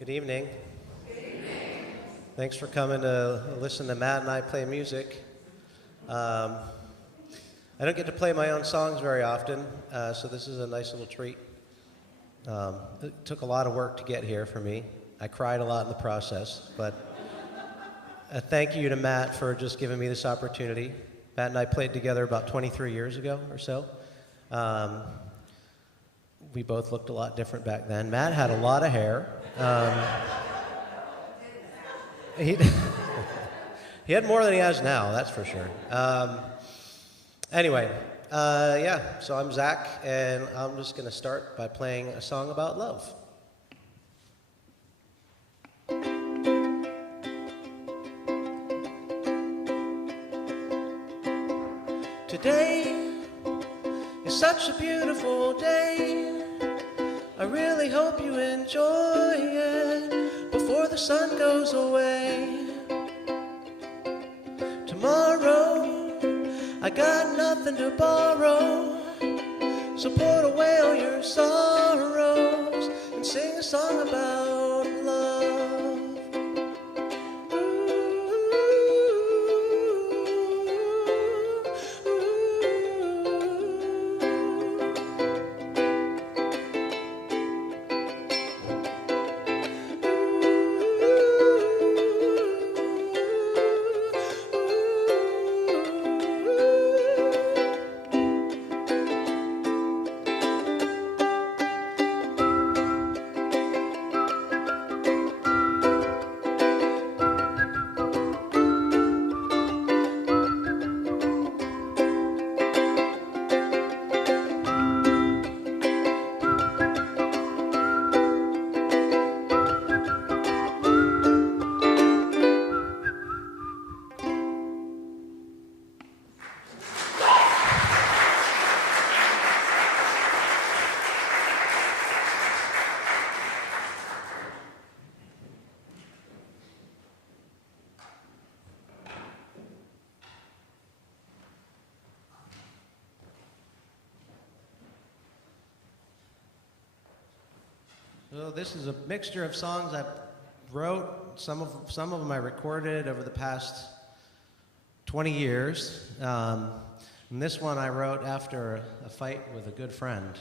Good evening. Thanks for coming to listen to Matt and I play music. I don't get to play my own songs very often, so this is a nice little treat. It took a lot of work to get here for me. I cried a lot in the process, but thank you to Matt for just giving me this opportunity. Matt and I played together about 23 years ago or so. We both looked a lot different back then. Matt had a lot of hair. He had more than he has now, that's for sure. Anyway, so I'm Zack, and I'm just going to start by playing a song about love. Today is such a beautiful day. I really hope you enjoy it before the sun goes away. Tomorrow, I got nothing to borrow, so put away all your sorrows and sing a song about love. So this is a mixture of songs I wrote. Some of them I recorded over the past 20 years. And this one I wrote after a fight with a good friend.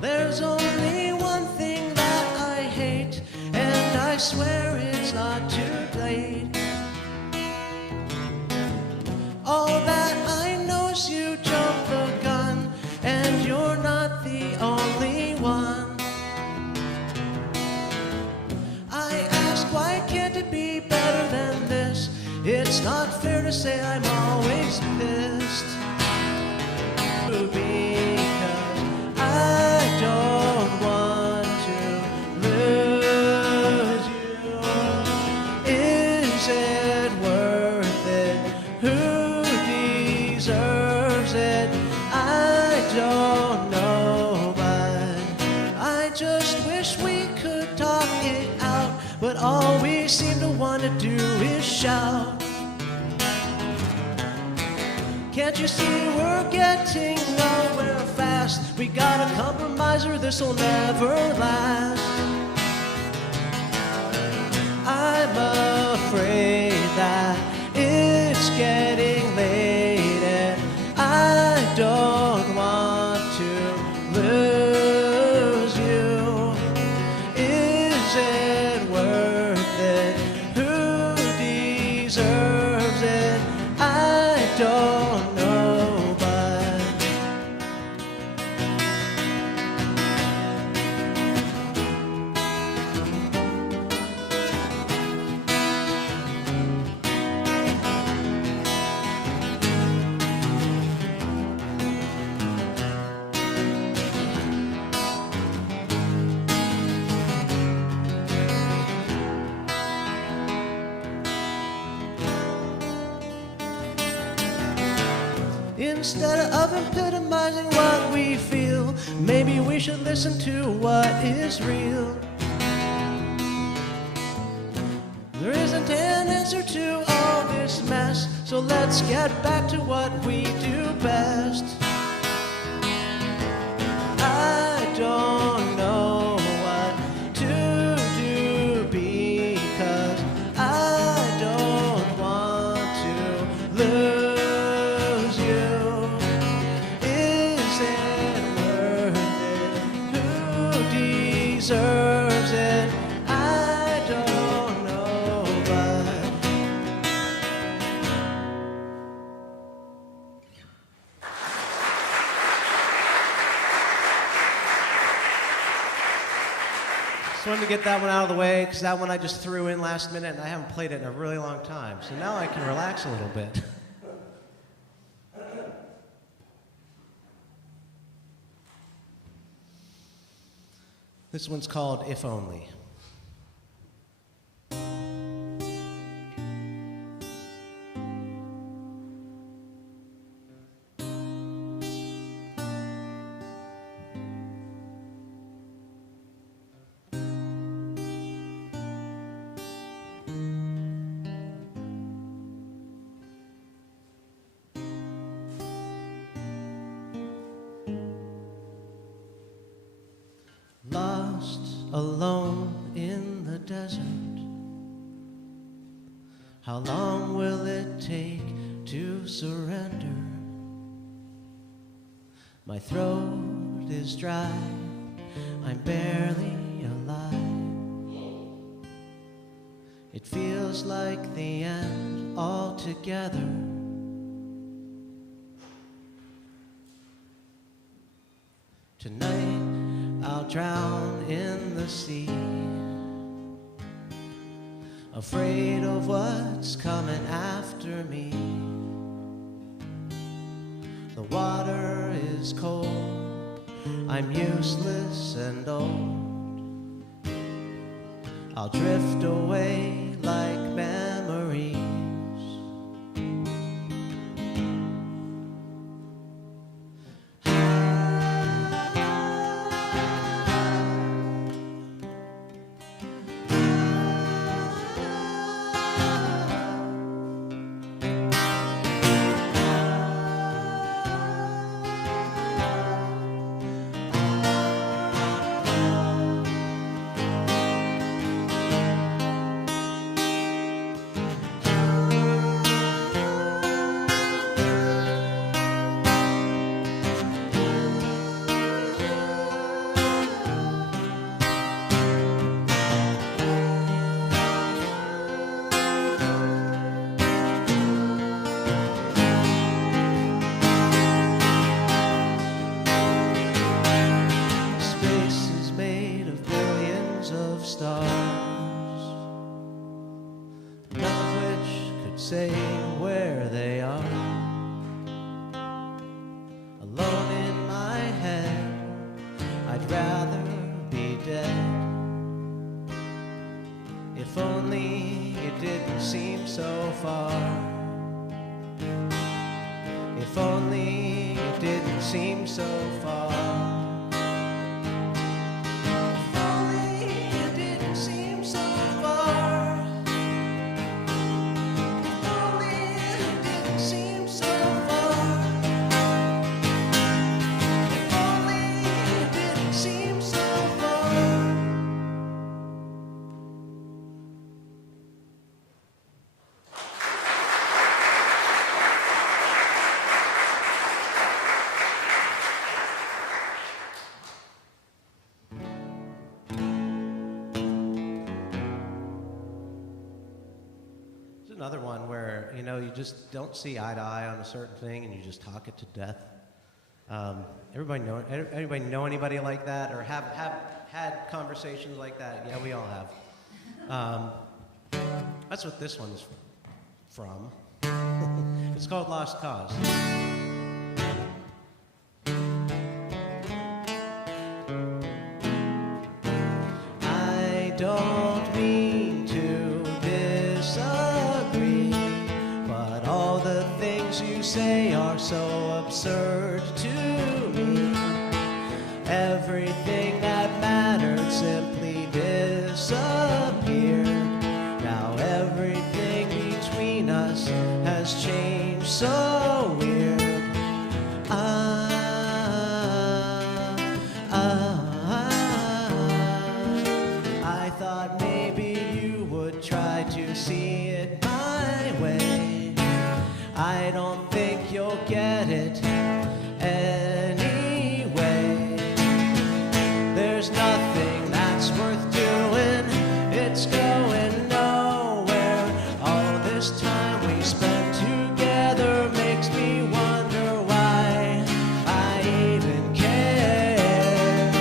There's only one thing that I hate, and I swear it's not too late. All that I know is you jumped the gun, and you're not the only one. I ask, why can't it be better than this? It's not fair to say I'm always pissed. Because I don't want to lose you. Is it worth it? Who deserves it? I don't know, but I just wish we could talk it out. But all we seem to want to do is shout. Can't you see we're getting nowhere fast? We gotta compromise or this'll never last. I'm afraid that it's getting late, and I don't want to lose you. Is it worth it? Who deserves it? I don't know, but instead of epitomizing what we feel, maybe we should listen to what is real. There isn't an answer to all this mess, So let's get back to what we do best. I don't know what to do because I don't want to lose you. Is it worth it? Who deserves it? I don't know, but just wanted to get that one out of the way because that one I just threw in last minute and I haven't played it in a really long time. So now I can relax a little bit. This one's called If Only. Lost alone in the desert. How long will it take to surrender? My throat is dry, I'm barely alive. It feels like the end altogether. Tonight I'll drown in the sea, afraid of what's coming after me. The water is cold, I'm useless and old. I'll drift away like memories. Say where they are. Alone in my head, I'd rather be dead. If only it didn't seem so far. If only it didn't seem so far. If only it didn't seem so far. Another one where, you know, you just don't see eye to eye on a certain thing and you just talk it to death. Anybody know anybody like that or have had conversations like that? Yeah, we all have. That's what this one's from. It's called Lost Cause. I don't mean to disagree, but all the things you say are so absurd to me. Everything that mattered simply disappeared. Now everything between us has changed. thought maybe you would try to see it my way. I don't think you'll get it anyway. There's nothing that's worth doing, it's going nowhere. All this time we spent together makes me wonder why I even care.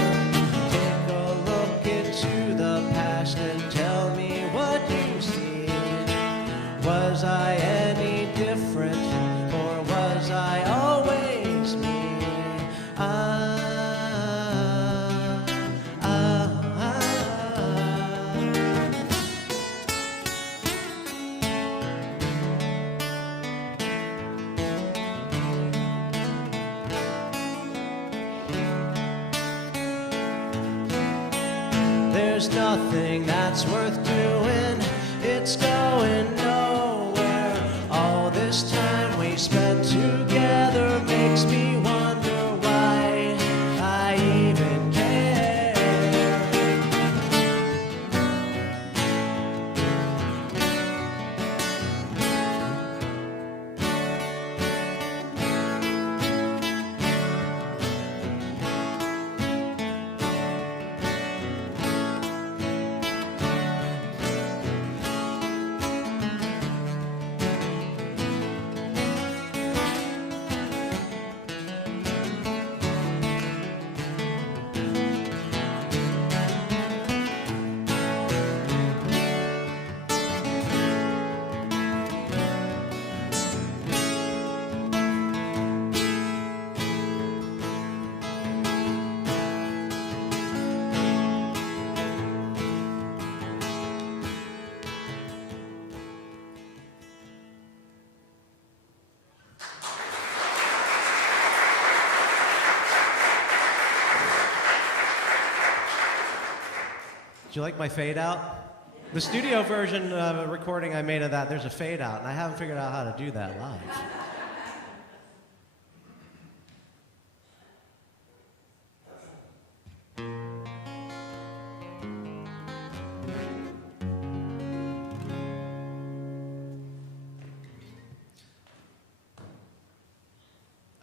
Take a look into the past and tell me what you see. Was I any different, or was I always me? There's nothing that's worth doing, it's going nowhere. All this time we spent together makes me wonder why I even care. Do you like my fade out? The studio version recording I made of that, there's a fade out, and I haven't figured out how to do that live.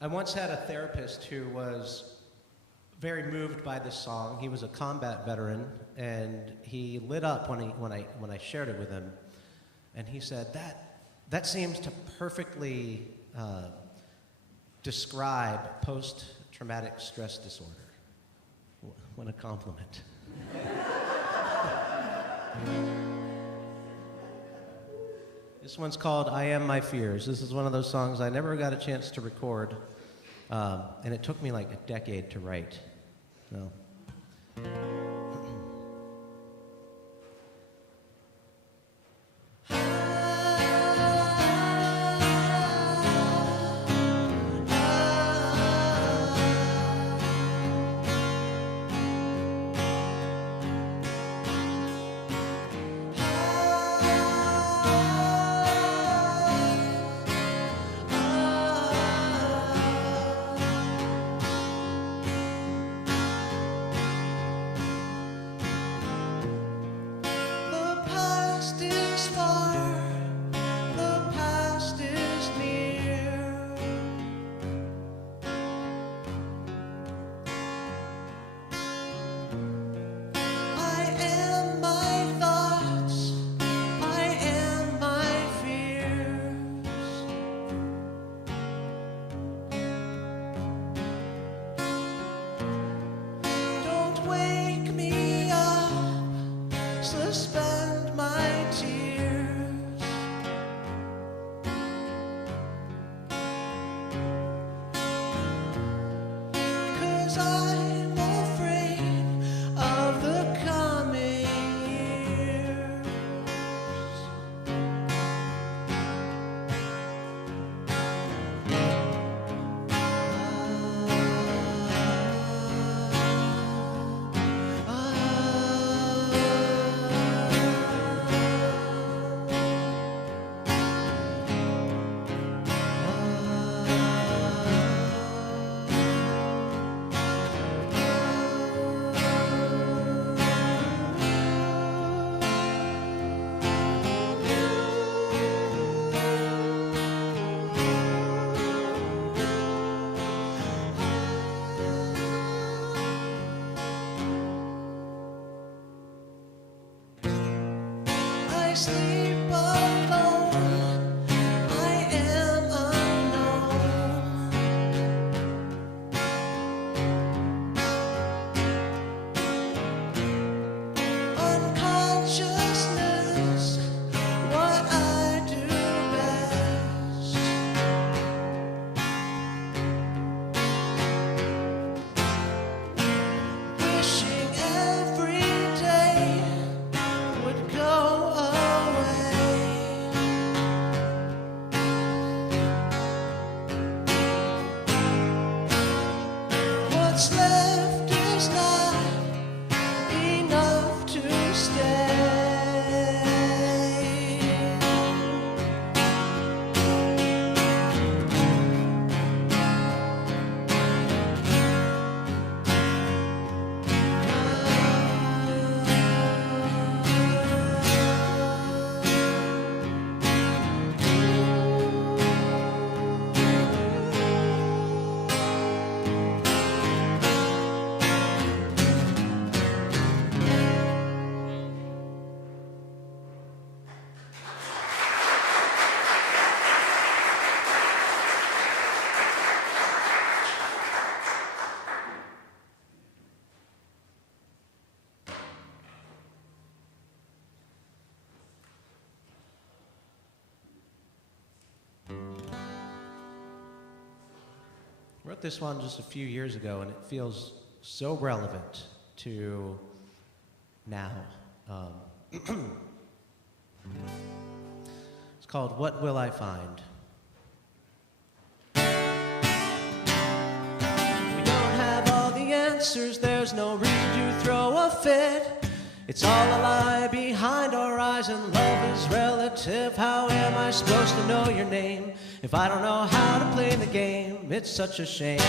I once had a therapist who was very moved by this song. He was a combat veteran, and he lit up when I shared it with him, and he said that seems to perfectly describe post-traumatic stress disorder. What a compliment. This one's called I Am My Fears. This is one of those songs I never got a chance to record, and it took me like a decade to write. So. sleep alone. I am unknown. Unconsciousness, what I do best. Wishing every day would go away. What's left is not enough to stay. I wrote this one just a few years ago, and it feels so relevant to now. It's called What Will I Find? We don't have all the answers, there's no reason to throw a fit. It's all a lie behind our eyes, and love is relative. How am I supposed to know your name if I don't know how to play the game? It's such a shame.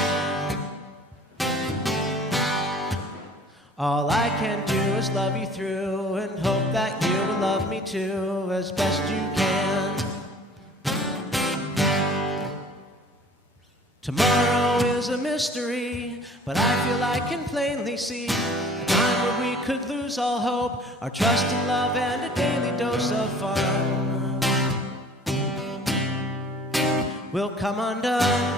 All I can do is love you through and hope that you will love me too as best you can. Tomorrow is a mystery, but I feel I can plainly see a time where we could lose all hope, our trust in love and a daily dose of fun will come undone.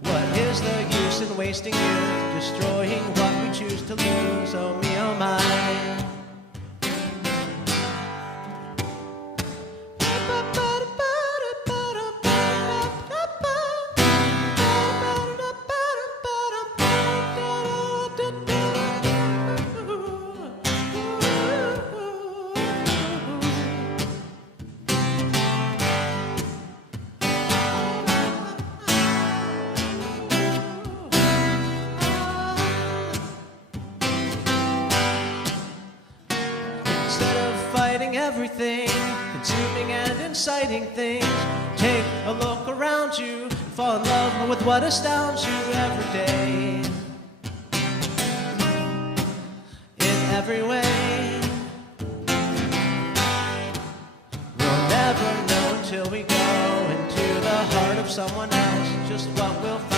What is the use in wasting youth, destroying what we choose to lose? Oh me, oh my. Everything, consuming and inciting things. Take a look around you and fall in love with what astounds you every day. In every way, we'll never know until we go into the heart of someone else just what we'll find.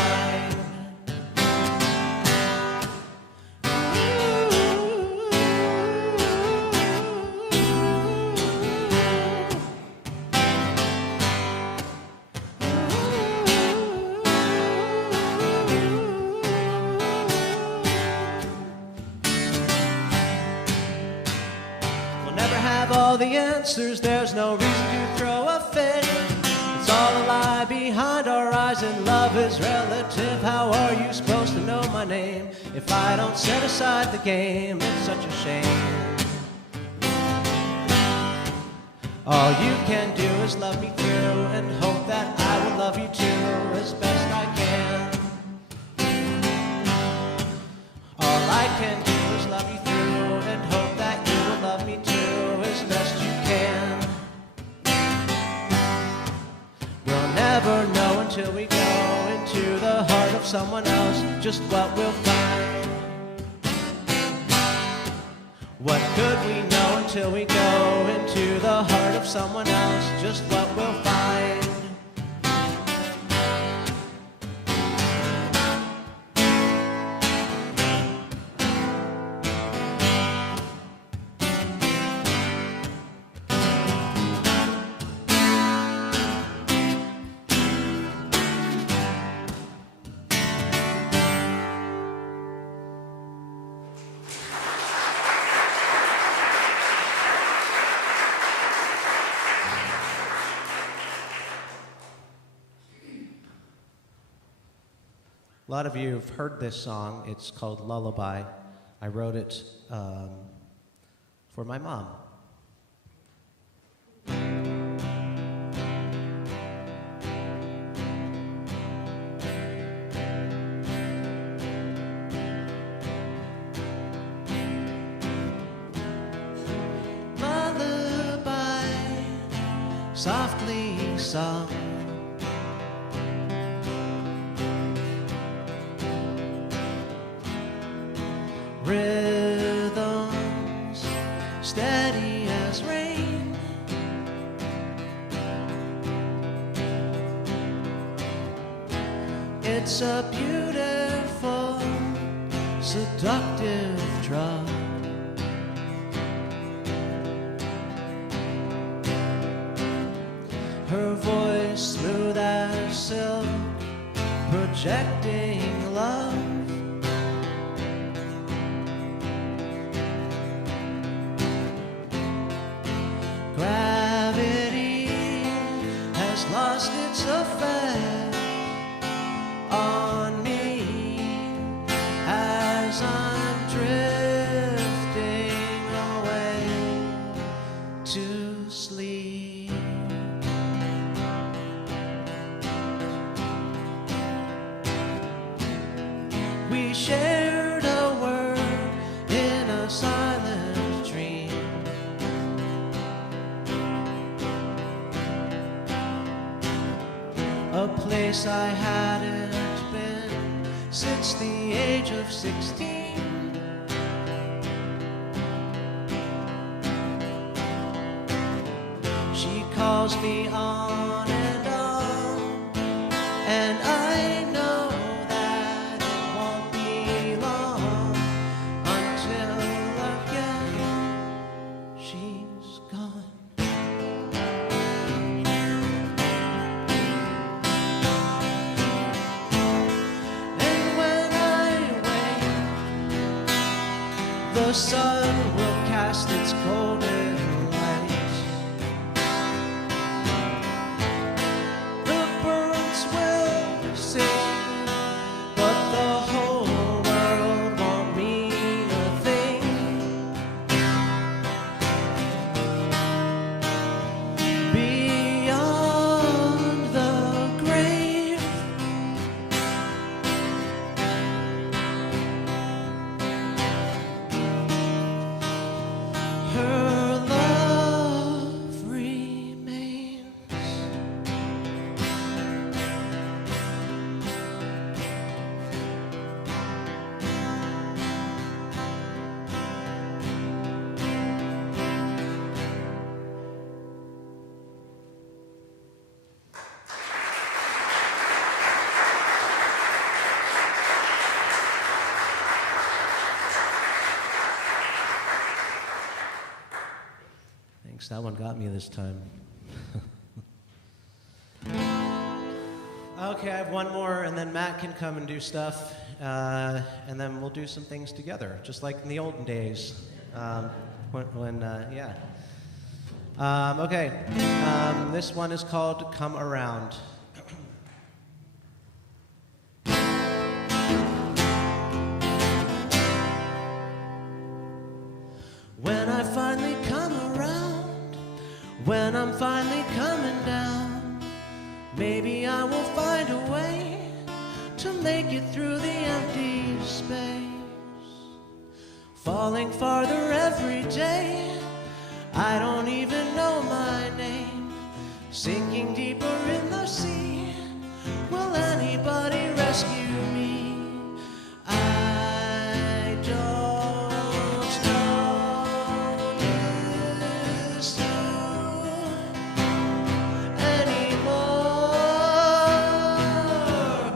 All the answers, there's no reason to throw a fit. It's all a lie behind our eyes, and love is relative. How are you supposed to know my name if I don't set aside the game? It's such a shame. All you can do is love me through and hope that I will love you too as best I can. All I can do is love you through and hope that you will love me too as best you can. We'll never know until we go into the heart of someone else just what we'll find. What could we know until we go into the heart of someone else just what we'll find? A lot of you have heard this song. It's called Lullaby. I wrote it for my mom. Lullaby, softly sung. Rhythms steady as rain. It's a beautiful, seductive drug. Her voice smooth as silk, projecting love. Gravity has lost its effect on me as I'm drifting away to sleep. We shared a word in a silent dream. A place I hadn't been since the age of 16. She calls me on, and I know that it won't be long until again she's gone. The sun will cast its golden light. The birds will sing, but the whole world won't mean a thing. Beyond the grave, her love remains. Thanks, that one got me this time. Okay, I have one more, and then Matt can come and do stuff, and then we'll do some things together, just like in the olden days. Yeah. Okay, this one is called Come Around. When I finally come around, when I'm finally coming down, maybe I will find a way to make it through the empty space. Falling farther every day, I don't even know my name. Sinking deeper in the sea, will anybody rescue me? I don't know this anymore.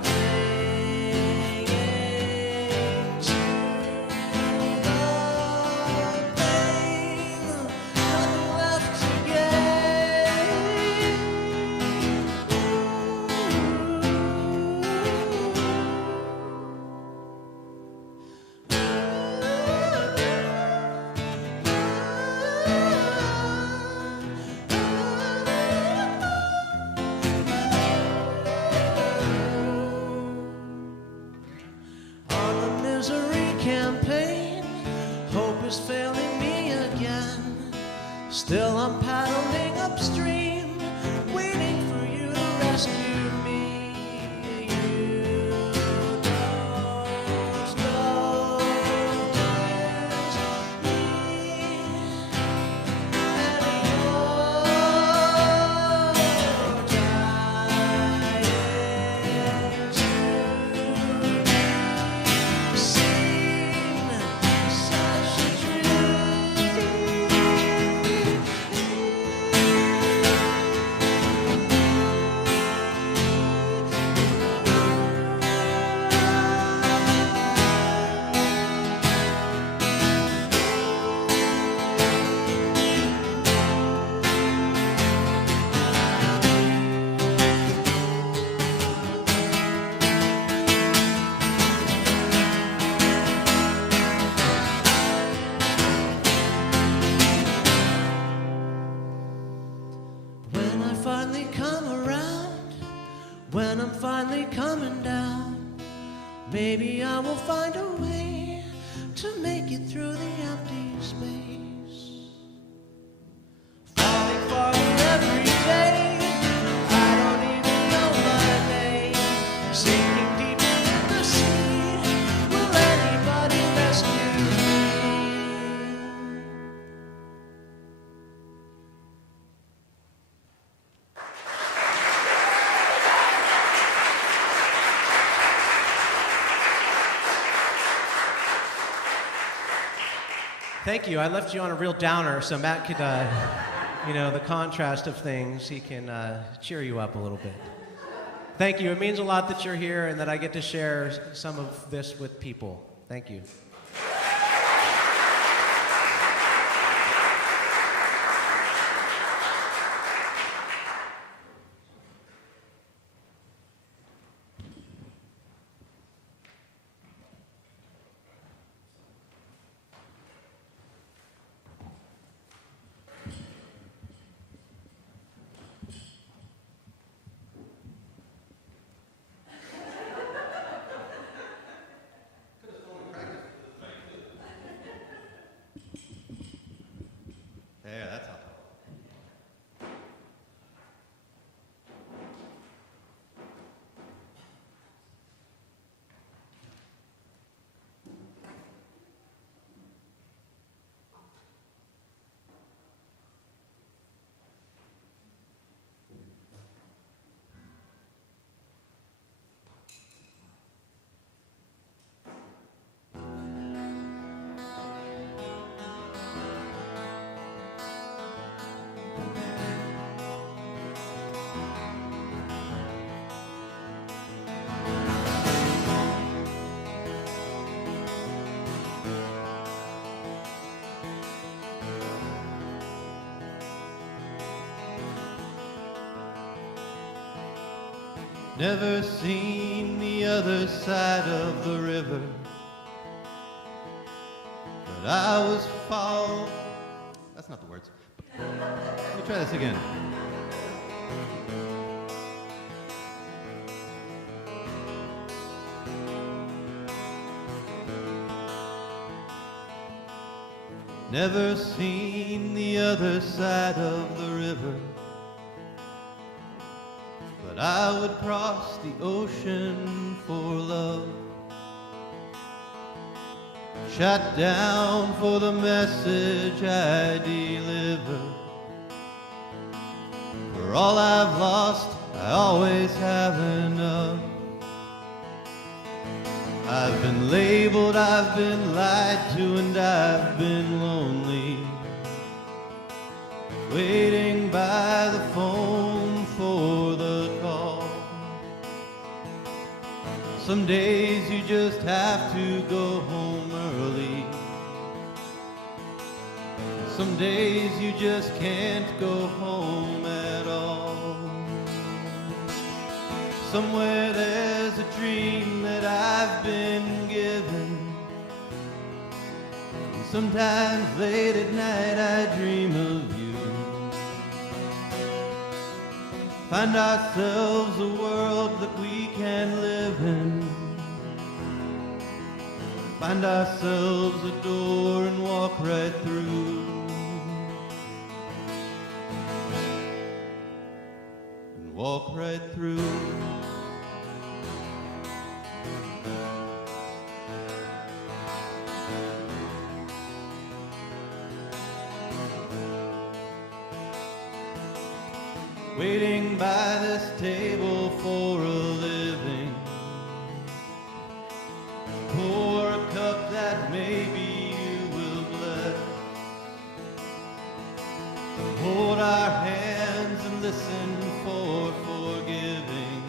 Clinging to the pain, nothing left to gain. is failing me again. Still I'm paddling upstream, waiting for you to rescue me. You don't notice me anymore. Dying to seem such a dream. When I finally come around, when I'm finally coming down, maybe I will find a way to make it through the empty space. Falling farther every day, I don't even know my name. Sinking deeper in the sea, will anybody rescue me? Thank you. I left you on a real downer, so Matt could, the contrast of things, he can cheer you up a little bit. Thank you. It means a lot that you're here and that I get to share some of this with people. Thank you. There, that's how. Never seen the other side of the river, but I was fall. That's not the words. Let me try this again. Never seen the other side of the river, but I would cross the ocean for love. Shot down for the message I deliver. For all I've lost, I always have enough. I've been labeled, I've been lied to, and I've been lonely, waiting by the phone for the call. Some days you just have to go home early. Some days you just can't go home at all. Somewhere there's a dream that I've been given. And sometimes late at night I dream of you. Find ourselves a world that we can live in. find ourselves a door and walk right through. And walk right through. Waiting by this table for a living. Pour a cup that maybe you will bless. Hold our hands and listen for forgiving.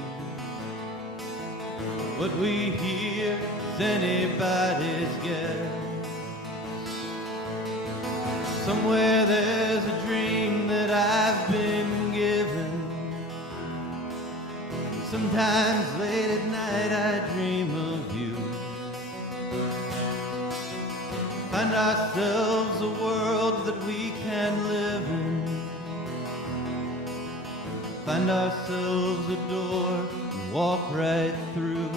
What we hear is anybody's guess. Somewhere there's a dream that I've been given. Sometimes late at night I dream of you. Find ourselves a world that we can live in. Find ourselves a door and walk right through.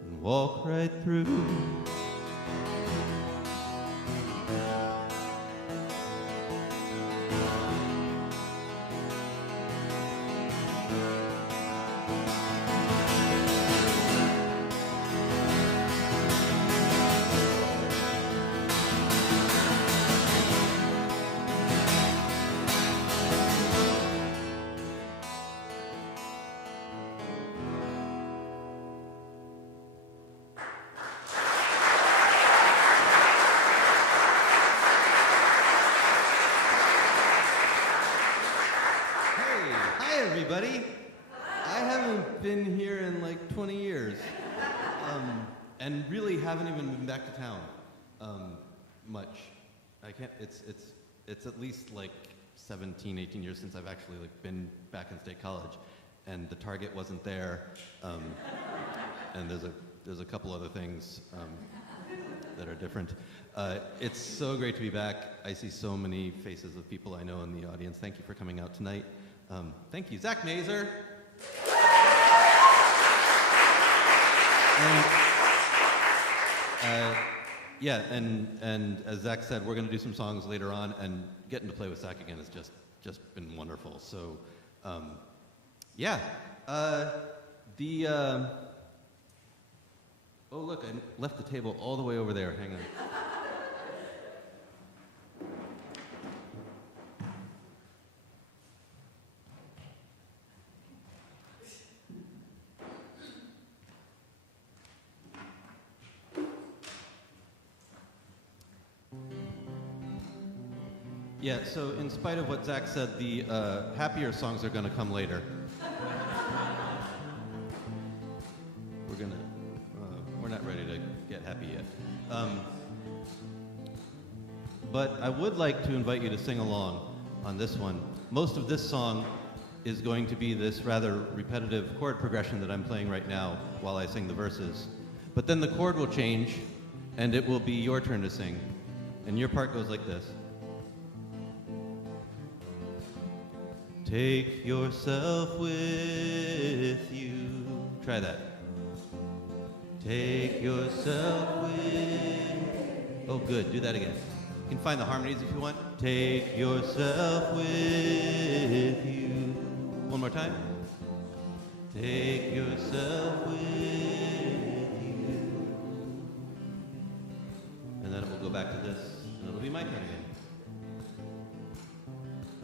And walk right through. Everybody, I haven't been here in like 20 years, and really haven't even been back to town much. I can't. It's at least like 17, 18 years since I've actually like been back in State College, and the Target wasn't there, and there's a couple other things that are different. It's so great to be back. I see so many faces of people I know in the audience. Thank you for coming out tonight. Thank you, Zack Mazer. And as Zack said, we're going to do some songs later on, and getting to play with Zack again has just been wonderful. So, oh look, I left the table all the way over there. Hang on. Yeah, so in spite of what Zack said, the happier songs are going to come later. We're not ready to get happy yet. But I would like to invite you to sing along on this one. Most of this song is going to be this rather repetitive chord progression that I'm playing right now while I sing the verses. But then the chord will change, and it will be your turn to sing. And your part goes like this. Take yourself with you. Try that. Take yourself with. Oh, good. Do that again. You can find the harmonies if you want. Take yourself with you. One more time. Take yourself with you. And then it will go back to this, and it'll be my turn again.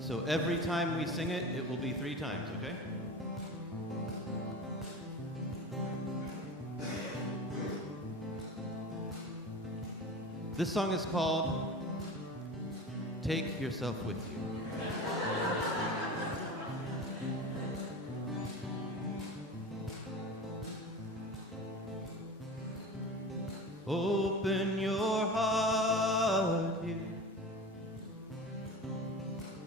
So every time we sing it, it will be 3 times, okay? This song is called Take Yourself With You. Open your heart here.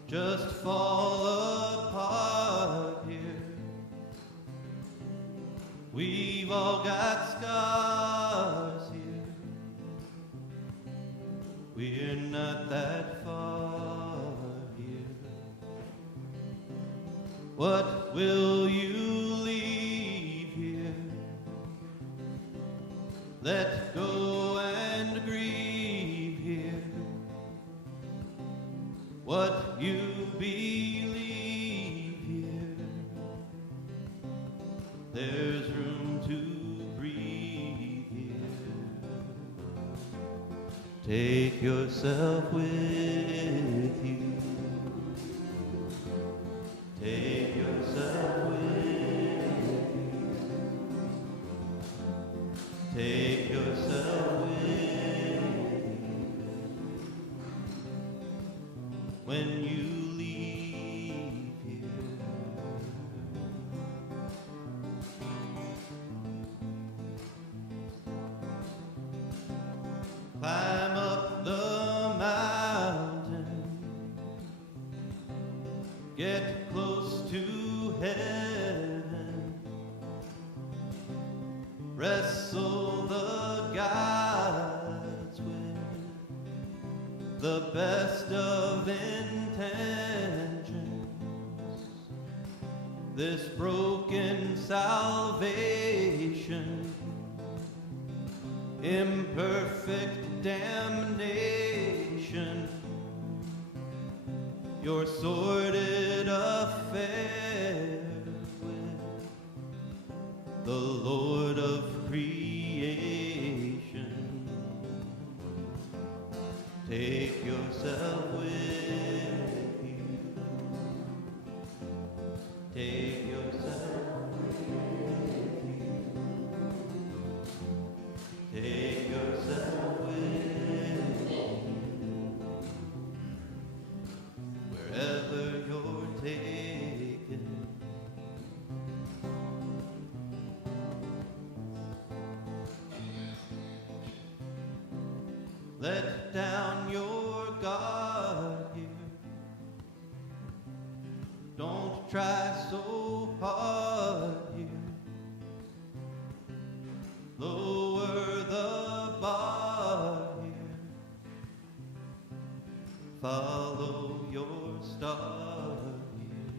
Just fall apart here. We've all got scars here. We're not that far here. What will you leave here? Let go and grieve here. What you believe here. There's room to breathe here. Take yourself with you. Take yourself with you. Take yourself with you. When you leave here. Climb up the mountain. Get close to heaven. Wrestle the gods with the best of intentions. This broken salvation, imperfect damnation, your sordid affair with the Lord of creation. Take yourself with you. Take yourself with you. Take yourself with you. Wherever you're taken. Let down your guard here. Don't try so hard here. Lower the bar here. Follow your star here.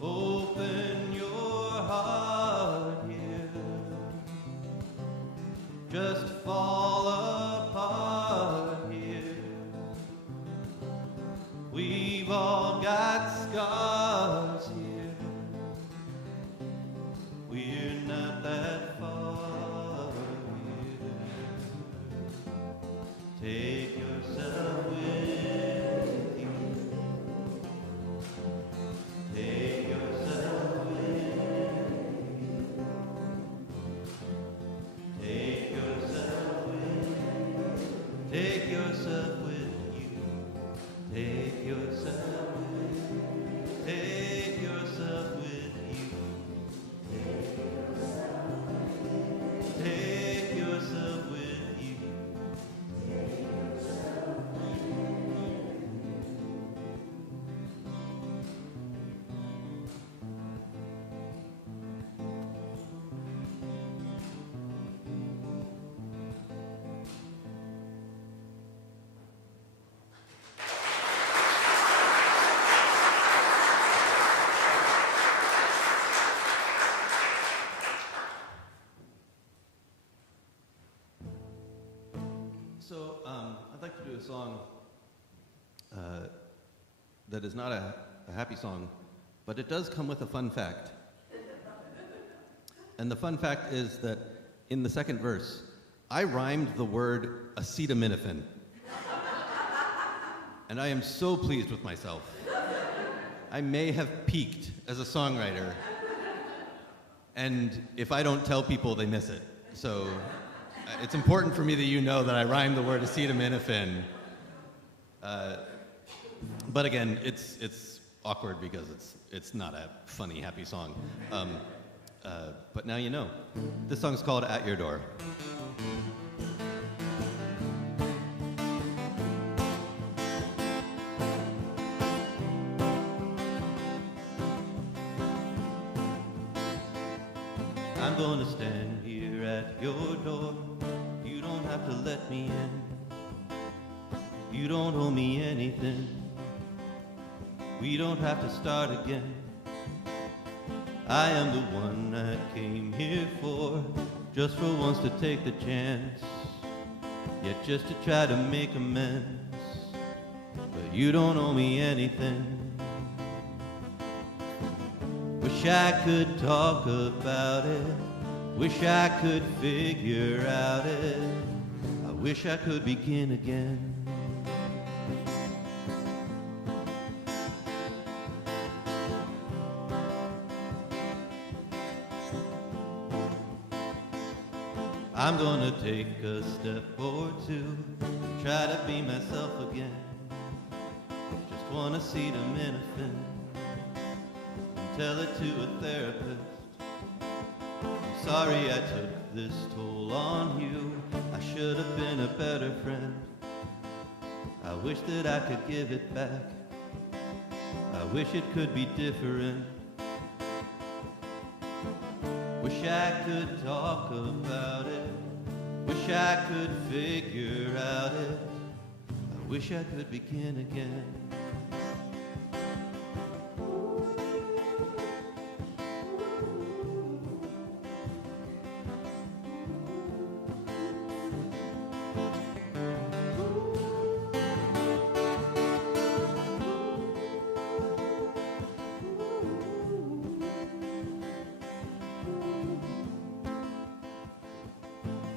Open your heart here. Just fall apart here. We've all got scars here. We're not that far here. Take yourself with you. Take yourself with you. Take yourself with you. Take yourself with you. Take yourself with you. Take yourself with you. Take yourself with you. So, I'd like to do a song that is not a happy song, but it does come with a fun fact. And the fun fact is that in the second verse, I rhymed the word acetaminophen. And I am so pleased with myself. I may have peaked as a songwriter, and if I don't tell people, they miss it. So it's important for me that you know that I rhymed the word acetaminophen. But again, it's awkward because it's not a funny, happy song. But now you know. This song's called At Your Door. I'm gonna stand here at your door. You don't have to let me in. You don't owe me anything. We don't have to start again. I am the one that came here for just for once to take the chance, yet just to try to make amends. But you don't owe me anything. Wish I could talk about it, wish I could figure out it, I wish I could begin again. I'm gonna take a step or two, try to be myself again. Just want a seat of Minifin and tell it to a therapist. I'm sorry I took this toll on you, I should have been a better friend. I wish that I could give it back, I wish it could be different. Wish I could talk about it, wish I could figure out it, I wish I could begin again.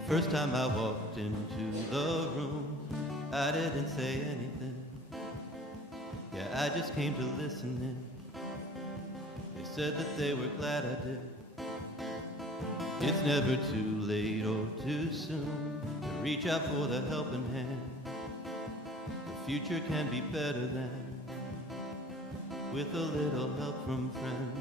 First time I walked into the room, I didn't say anything. Yeah, I just came to listen in. They said that they were glad I did. It's never too late or too soon to reach out for the helping hand. The future can be better than with a little help from friends.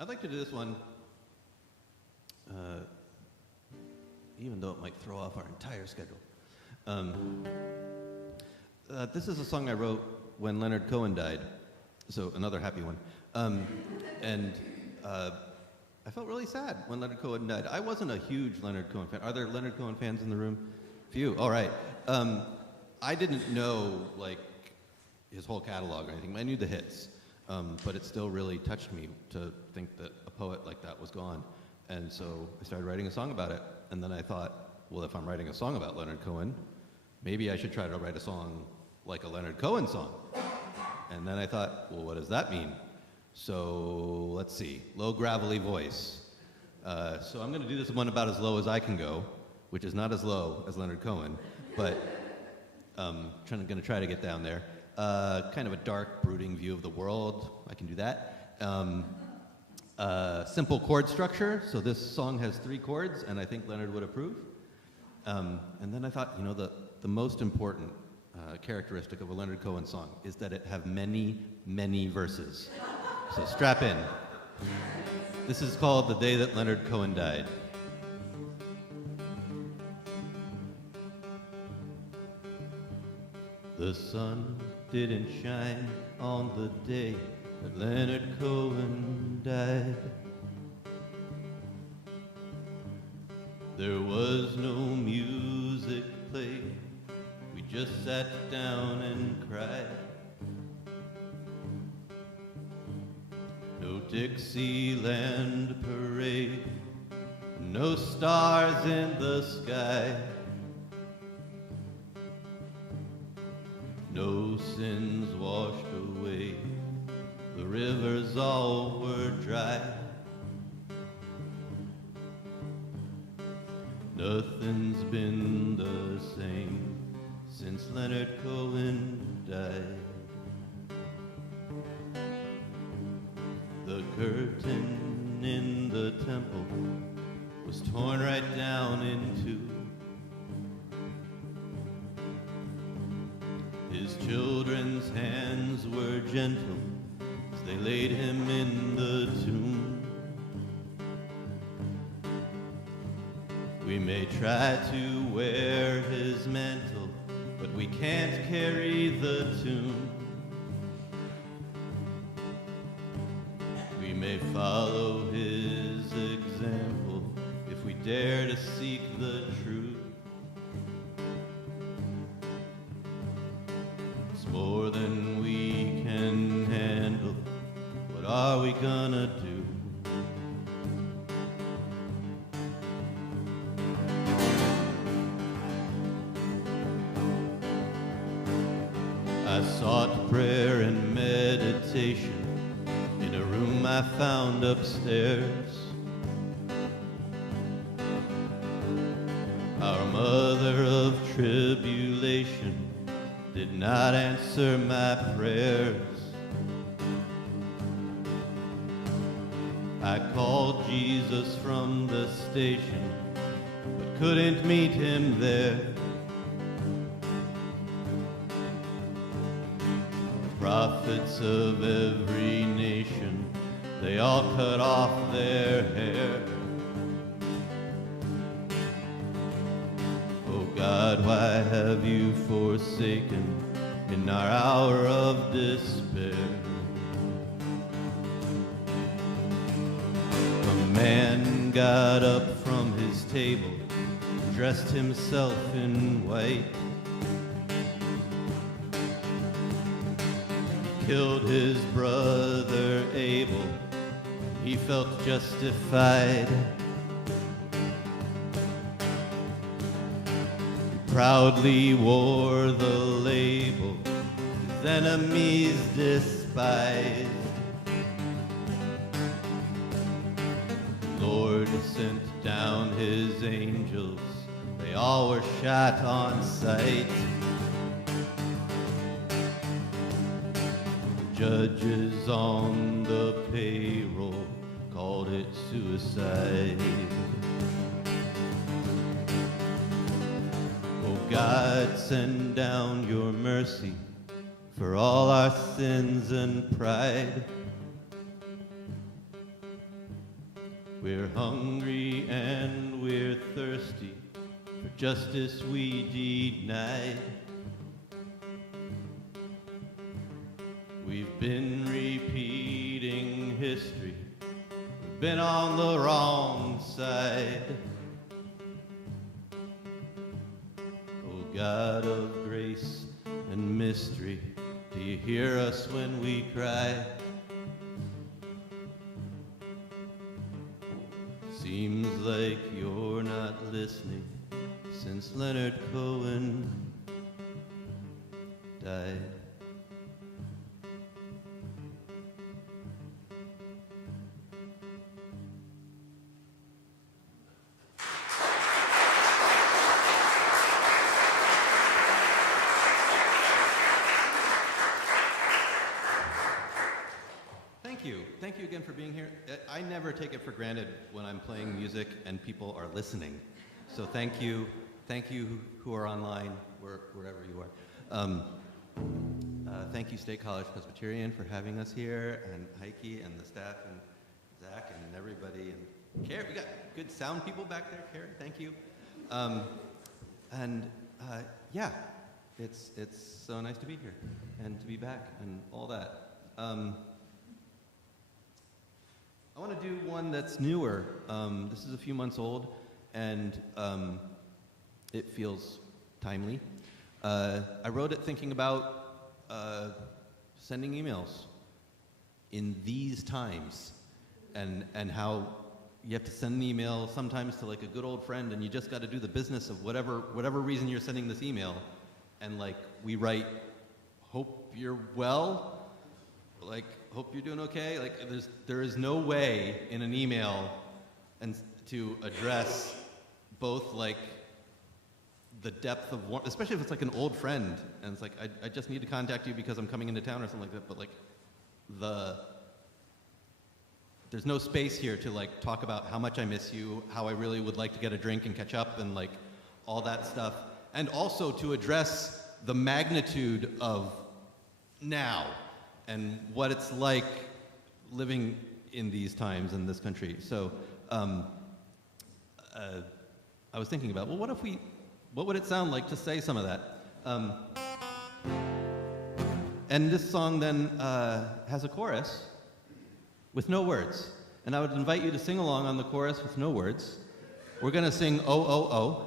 I'd like to do this one, even though it might throw off our entire schedule. This is a song I wrote when Leonard Cohen died, so another happy one. I felt really sad when Leonard Cohen died. I wasn't a huge Leonard Cohen fan. Are there Leonard Cohen fans in the room? Few. All right. I didn't know like his whole catalog or anything. I knew the hits. But it still really touched me to think that a poet like that was gone. And so I started writing a song about it. And then I thought, well, if I'm writing a song about Leonard Cohen, maybe I should try to write a song like a Leonard Cohen song. And then I thought, well, what does that mean? So let's see, low gravelly voice. So I'm gonna do this one about as low as I can go, which is not as low as Leonard Cohen, but gonna try to get down there. Kind of a dark, brooding view of the world. I can do that. Simple chord structure. So this song has 3 chords, and I think Leonard would approve. And then I thought, you know, the most important characteristic of a Leonard Cohen song is that it have many, many verses. So strap in. This is called The Day That Leonard Cohen Died. The sun didn't shine on the day that Leonard Cohen died. There was no music played, we just sat down and cried. No Dixieland parade, no stars in the sky. No sins washed away, the rivers all were dry. Nothing's been the same since Leonard Cohen died. The curtain in the temple was torn right down in two. His children's hands were gentle as they laid him in the tomb. We may try to wear his mantle we can't carry the tune. We may follow his example if we dare to seek the truth. It's more than we can handle. What are we gonna do? I sought prayer and meditation in a room I found upstairs. Our mother of tribulation did not answer my prayers. I called Jesus from the station, but couldn't meet him there. Prophets of every nation, they all cut off their hair. Oh God, why have you forsaken in our hour of despair? A man got up from his table, dressed himself in white. Killed his brother Abel, he felt justified. He proudly wore the label his enemies despised. The Lord sent down his angels, they all were shot on sight. Judges on the payroll called it suicide. Oh God, send down your mercy for all our sins and pride. We're hungry and we're thirsty for justice we denied. We've been repeating history, we've been on the wrong side. Oh God of grace and mystery, do you hear us when we cry? Seems like you're not listening since Leonard Cohen died. Thank you again for being here. I never take it for granted when I'm playing music and people are listening. So thank you who are online, wherever you are. Thank you State College Presbyterian for having us here, and Heike and the staff, and Zack and everybody, and Carrie. We got good sound people back there. Carrie, thank you. Yeah, it's so nice to be here and to be back and all that. I want to do one that's newer. This is a few months old, and it feels timely. I wrote it thinking about sending emails in these times, and how you have to send an email sometimes to like a good old friend, and you just got to do the business of whatever reason you're sending this email, and like we write, hope you're well, like hope you're doing okay. Like there is no way in an email and to address both like the depth of one, especially if it's like an old friend and it's like I just need to contact you because I'm coming into town or something like that, but like there's no space here to like talk about how much I miss you, how I really would like to get a drink and catch up and like all that stuff, and also to address the magnitude of now and what it's like living in these times in this country. So I was thinking about, well, what would it sound like to say some of that? Um, and this song then has a chorus with no words. And I would invite you to sing along on the chorus with no words. We're going to sing oh, oh, oh.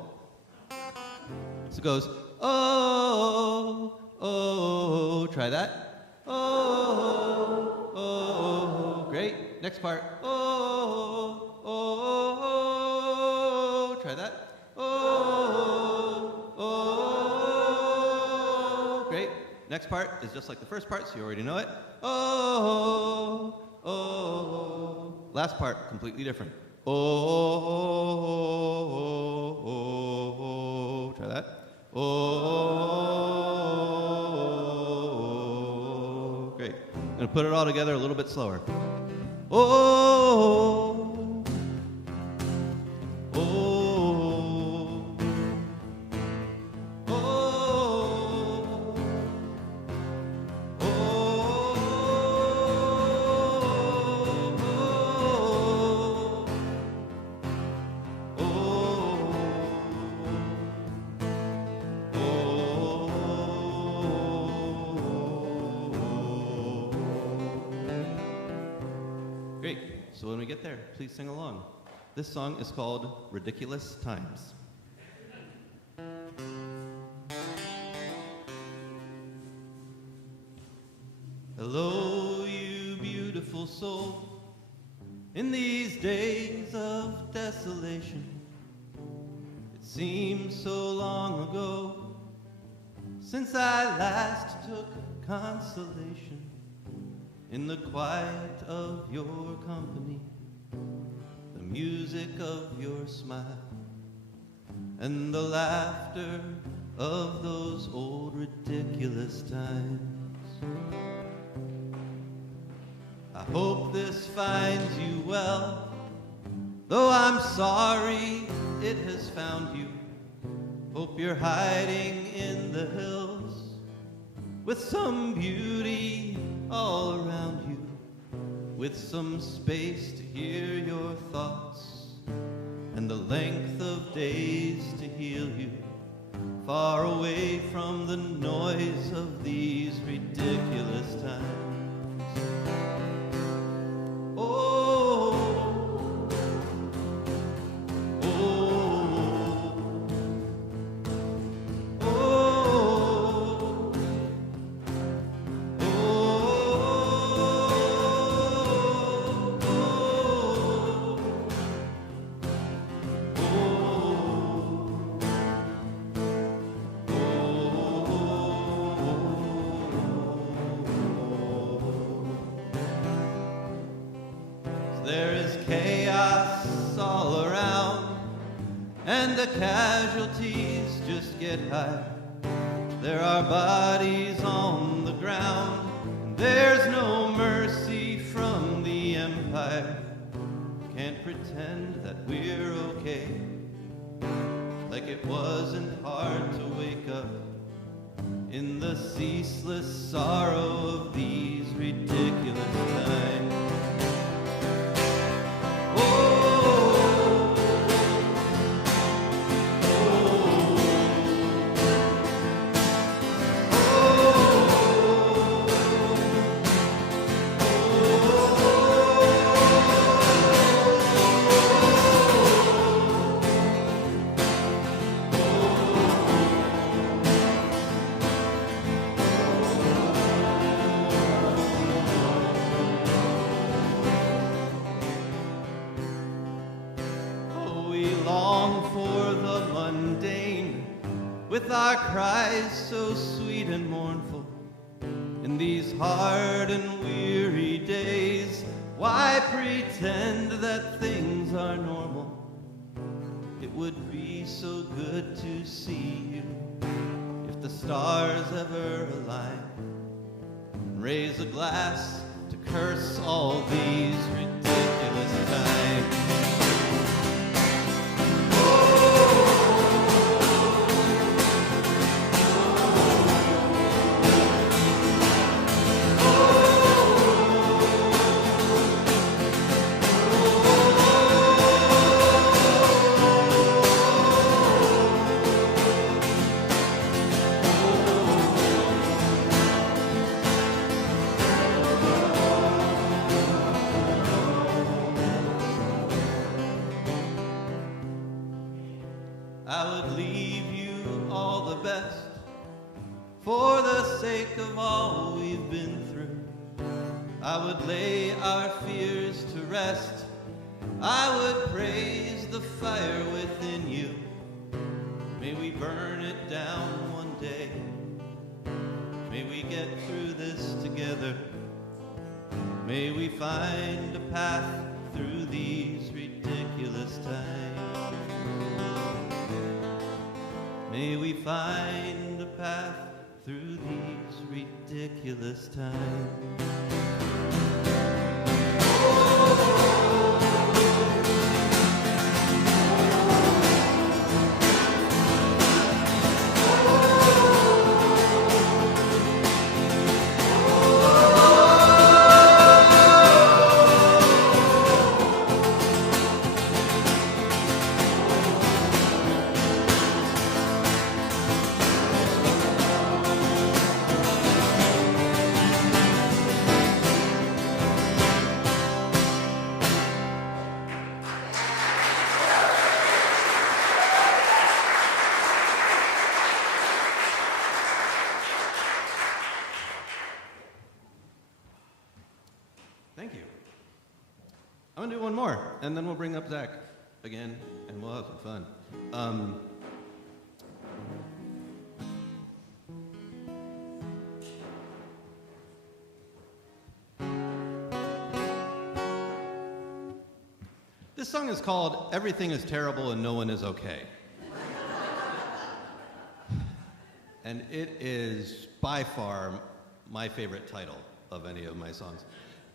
So it goes, oh, oh, try that. Oh, oh, oh, great. Next part. Oh, oh, oh, try that. Oh, oh, great. Next part is just like the first part, so you already know it. Oh, oh. Last part, completely different. Oh, try that. Oh, great. I'm gonna put it all together a little bit slower. Oh, oh, oh, oh, Great. So when we get there, please sing along. This song is called Ridiculous Times. Hello, you beautiful soul. In these days of desolation, it seems so long ago since I last took consolation in the quiet of your company, the music of your smile, and the laughter of those old ridiculous times. I hope this finds you well, though I'm sorry it has found you. Hope you're hiding in the hills with some beauty all around you, with some space to hear your thoughts and the length of days to heal you, far away from the noise of these ridiculous times. Oh, oh, oh, there is chaos all around, and the casualties just get higher. There are bodies on the ground, and there's no mercy from the empire. Can't pretend that we're okay, like it wasn't hard to wake up in the ceaseless sorrow of these ridiculous times. With our cries so sweet and mournful, in these hard and weary days, why pretend that things are normal? It would be so good to see you if the stars ever align, and raise a glass to curse all these ridiculous times. sake of all we've been through. I would lay our fears to rest. I would praise the fire within you. May we burn it down one day. May we get through this together. May we find a path through these ridiculous times. May we find a path through these ridiculous times. Thank you. I'm gonna do one more, and then we'll bring up Zack again, and we'll have some fun. This song is called "Everything is Terrible and No One is Okay." And it is by far my favorite title of any of my songs.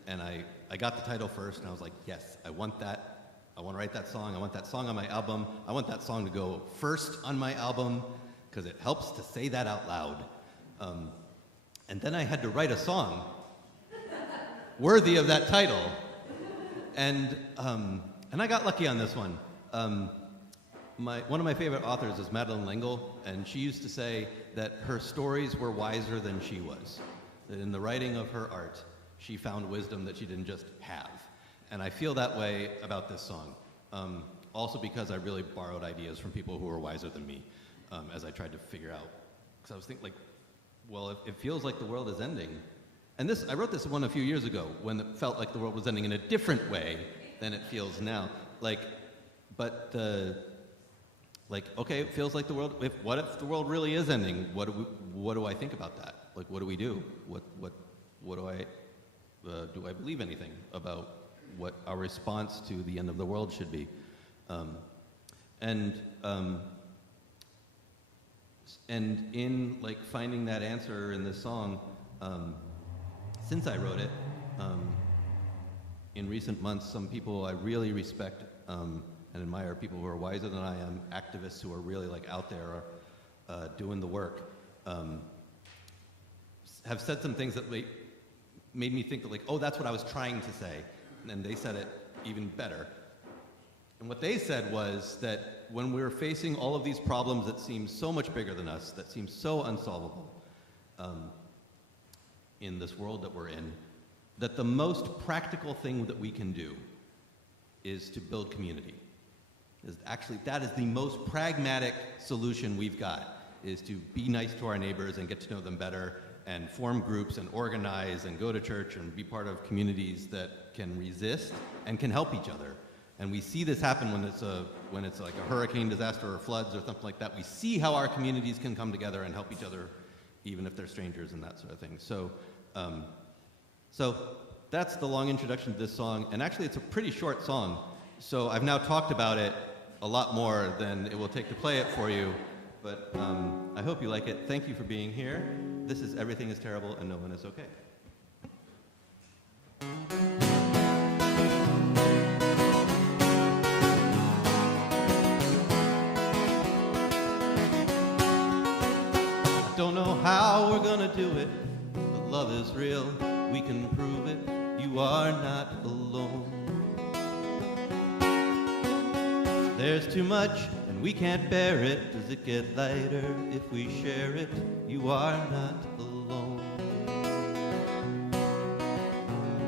And I got the title first, and I was like, yes, I want that. I want to write that song. I want that song on my album. I want that song to go first on my album, because it helps to say that out loud. And then I had to write a song worthy of that title. And I got lucky on this one. One of my favorite authors is Madeleine L'Engle, and she used to say that her stories were wiser than she was. That in the writing of her art, she found wisdom that she didn't just have. And I feel that way about this song. Also because I really borrowed ideas from people who were wiser than me as I tried to figure out. Because I was thinking, like, well, it feels like the world is ending. And I wrote this one a few years ago when it felt like the world was ending in a different way than it feels now. Okay, it feels like the world. What if the world really is ending? What do I think about that? Like, what do we do? What do I believe anything about what our response to the end of the world should be? And in like finding that answer in this song, since I wrote it, in recent months, some people I really respect and admire, people who are wiser than I am, activists who are really like out there doing the work, have said some things that made me think that, like, oh, that's what I was trying to say. And they said it even better. And what they said was that when we're facing all of these problems that seem so much bigger than us, that seem so unsolvable in this world that we're in, that the most practical thing that we can do is to build community. That is the most pragmatic solution we've got, is to be nice to our neighbors and get to know them better, and form groups and organize and go to church and be part of communities that can resist and can help each other. And we see this happen when it's like a hurricane disaster or floods or something like that. We see how our communities can come together and help each other, even if they're strangers and that sort of thing. So that's the long introduction to this song. And actually, it's a pretty short song. So I've now talked about it a lot more than it will take to play it for you. But I hope you like it. Thank you for being here. This is Everything is Terrible and No One is Okay. I don't know how we're gonna do it, but love is real. We can prove it. You are not alone. There's too much and we can't bear it. Does it get lighter if we share it? You are not alone.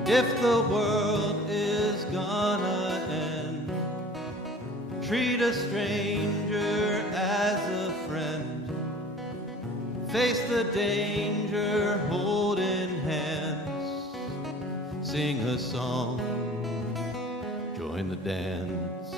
If the world is gonna end, treat a stranger as a friend. face the danger, holding hands, sing a song, join the dance.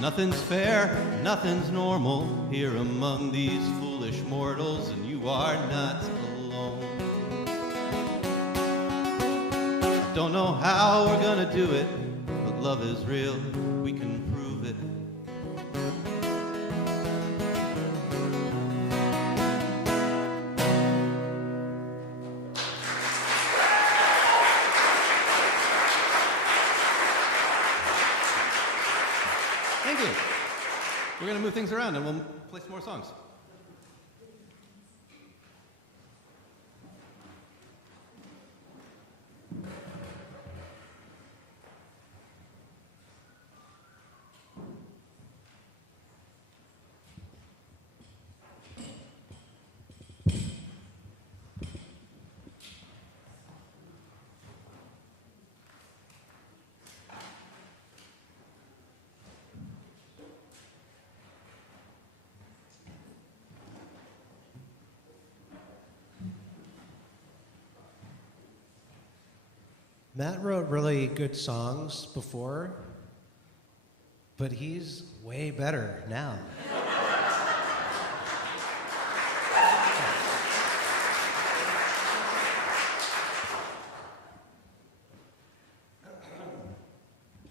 Nothing's fair, nothing's normal here among these foolish mortals, and you are not alone. I don't know how we're gonna do it, but love is real, we can prove it. Thank you. We're going to move things around and we'll play some more songs. Matt wrote really good songs before, but he's way better now.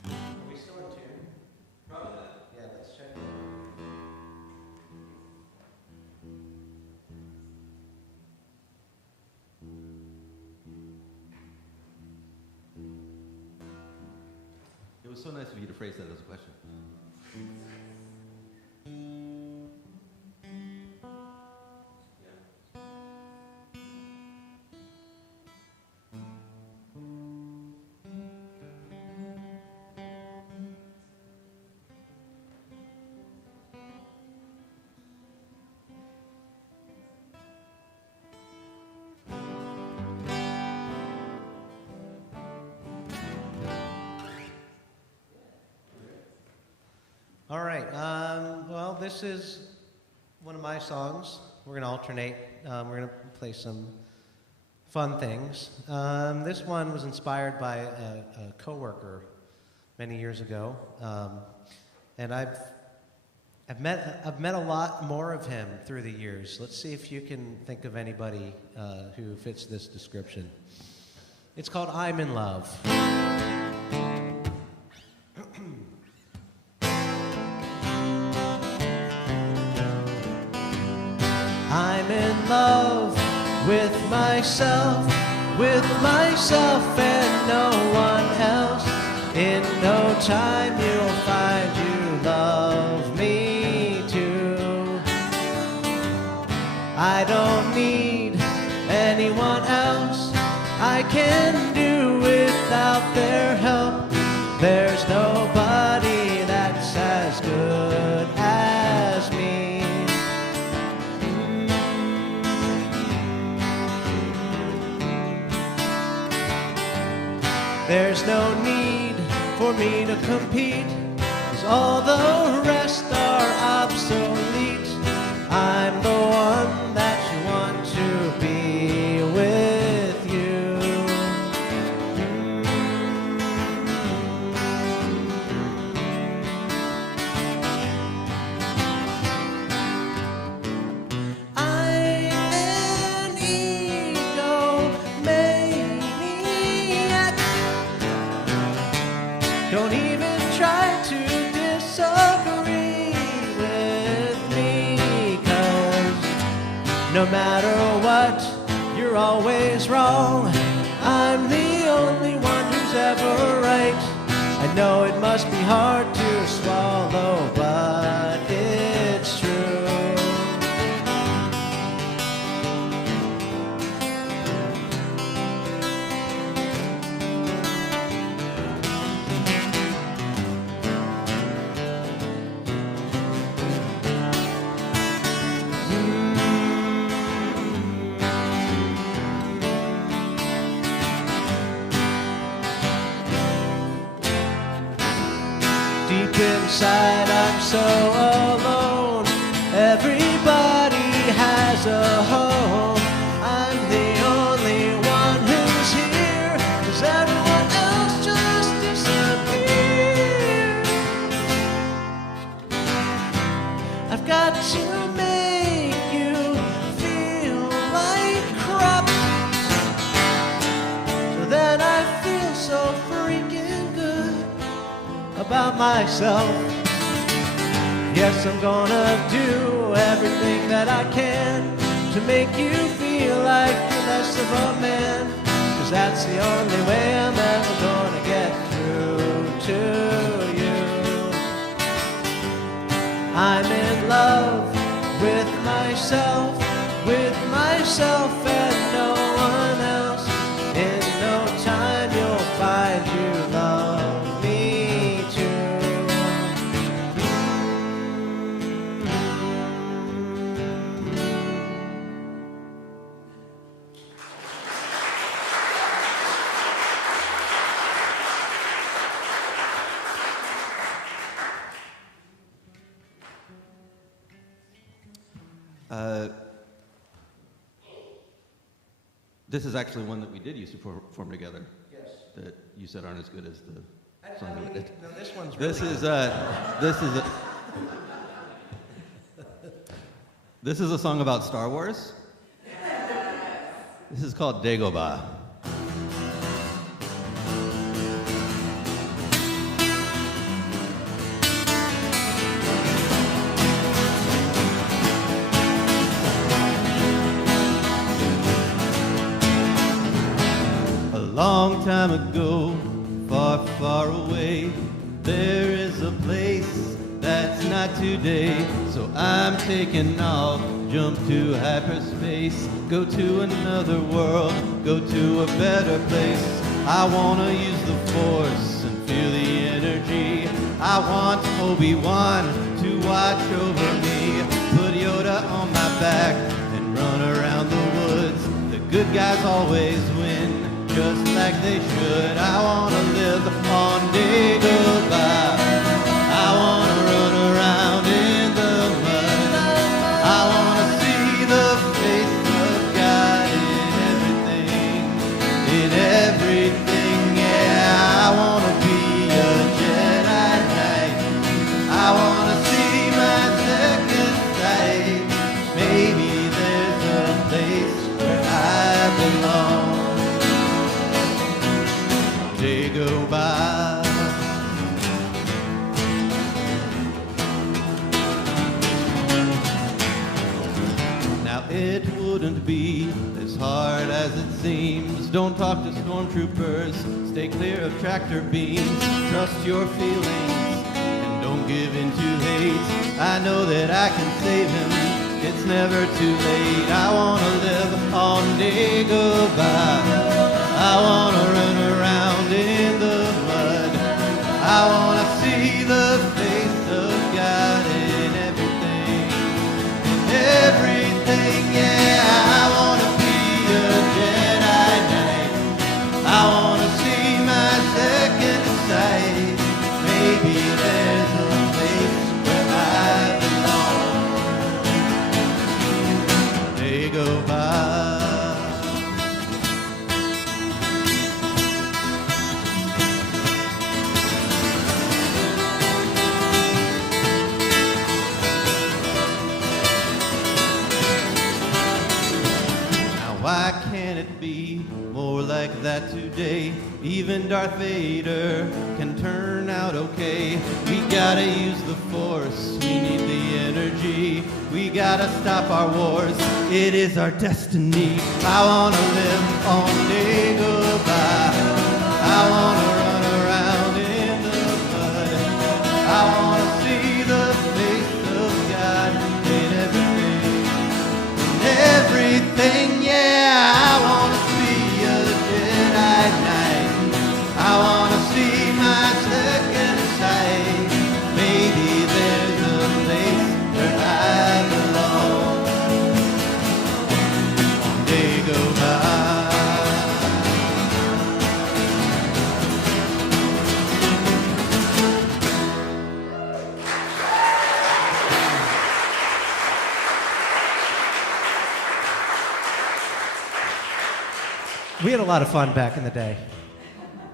Are we still in tune? Probably not. Yeah, let's check. It was so nice of you to phrase that as a question. All right. Well, this is one of my songs. We're going to alternate. We're going to play some fun things. This one was inspired by a coworker many years ago, and I've met a lot more of him through the years. Let's see if you can think of anybody who fits this description. It's called "I'm in Love." I'm in love with myself and no one else. In no time you'll find you love me too. I don't need anyone else. I can do without their help. There's nobody that's as good as me. There's no need for me to compete, 'cause all the rest are obsolete. I'm the one that you want to be with you. I'm an egomaniac. Don't even try to disagree with me, 'cause no matter what, you're always wrong. I'm the only one who's ever right. I know it must be hard to swallow, but it's true. Deep inside I'm so alone. Everybody has a home. I'm the only one who's here, 'cause everyone else just disappeared. I've got to make you feel like crap, so then I feel so freaking good about myself. Yes, I'm gonna do everything that I can to make you feel like you're less of a man, 'cause that's the only way I'm ever gonna get through to you. I'm in love with myself and no one else. In no time you'll find you love me too. This is actually one that we did used to perform together. Yes. That you said aren't as good as the song that we did. No, this one's This really is this is a song about Star Wars. This is called Dagobah. Long time ago, far, far away, there is a place that's not today. So I'm taking off, jump to hyperspace, go to another world, go to a better place. I wanna use the Force and feel the energy. I want Obi-Wan to watch over me, put Yoda on my back and run around the woods. The good guys always win, just like they should. I wanna live on Dagobah. I wanna run around in the mud. I wanna see the face of God in everything, yeah. I wanna be a Jedi Knight. I wanna see my second sight. Maybe there's a place where I belong. Dagobah. Now it wouldn't be as hard as it seems. Don't talk to stormtroopers, stay clear of tractor beams. Trust your feelings and don't give in to hate. I know that I can save him, it's never too late. I wanna live on Dagobah. I wanna run around in the mud. I wanna see the face of God in everything, yeah. I wanna be a Jedi Knight. I wanna see my second sight. Maybe there's a place where I belong. Dagobah. Why can't it be more like that today? Even Darth Vader can turn out okay. We gotta use the Force, we need the energy. We gotta stop our wars, it is our destiny. I wanna live on Dagobah. I wanna run around in the mud. I wanna see the face of God in everything, yeah. I wanna be a Jedi Knight. I wanna see my second sight. Maybe there's a place where I belong. Dagobah. lot of fun back in the day.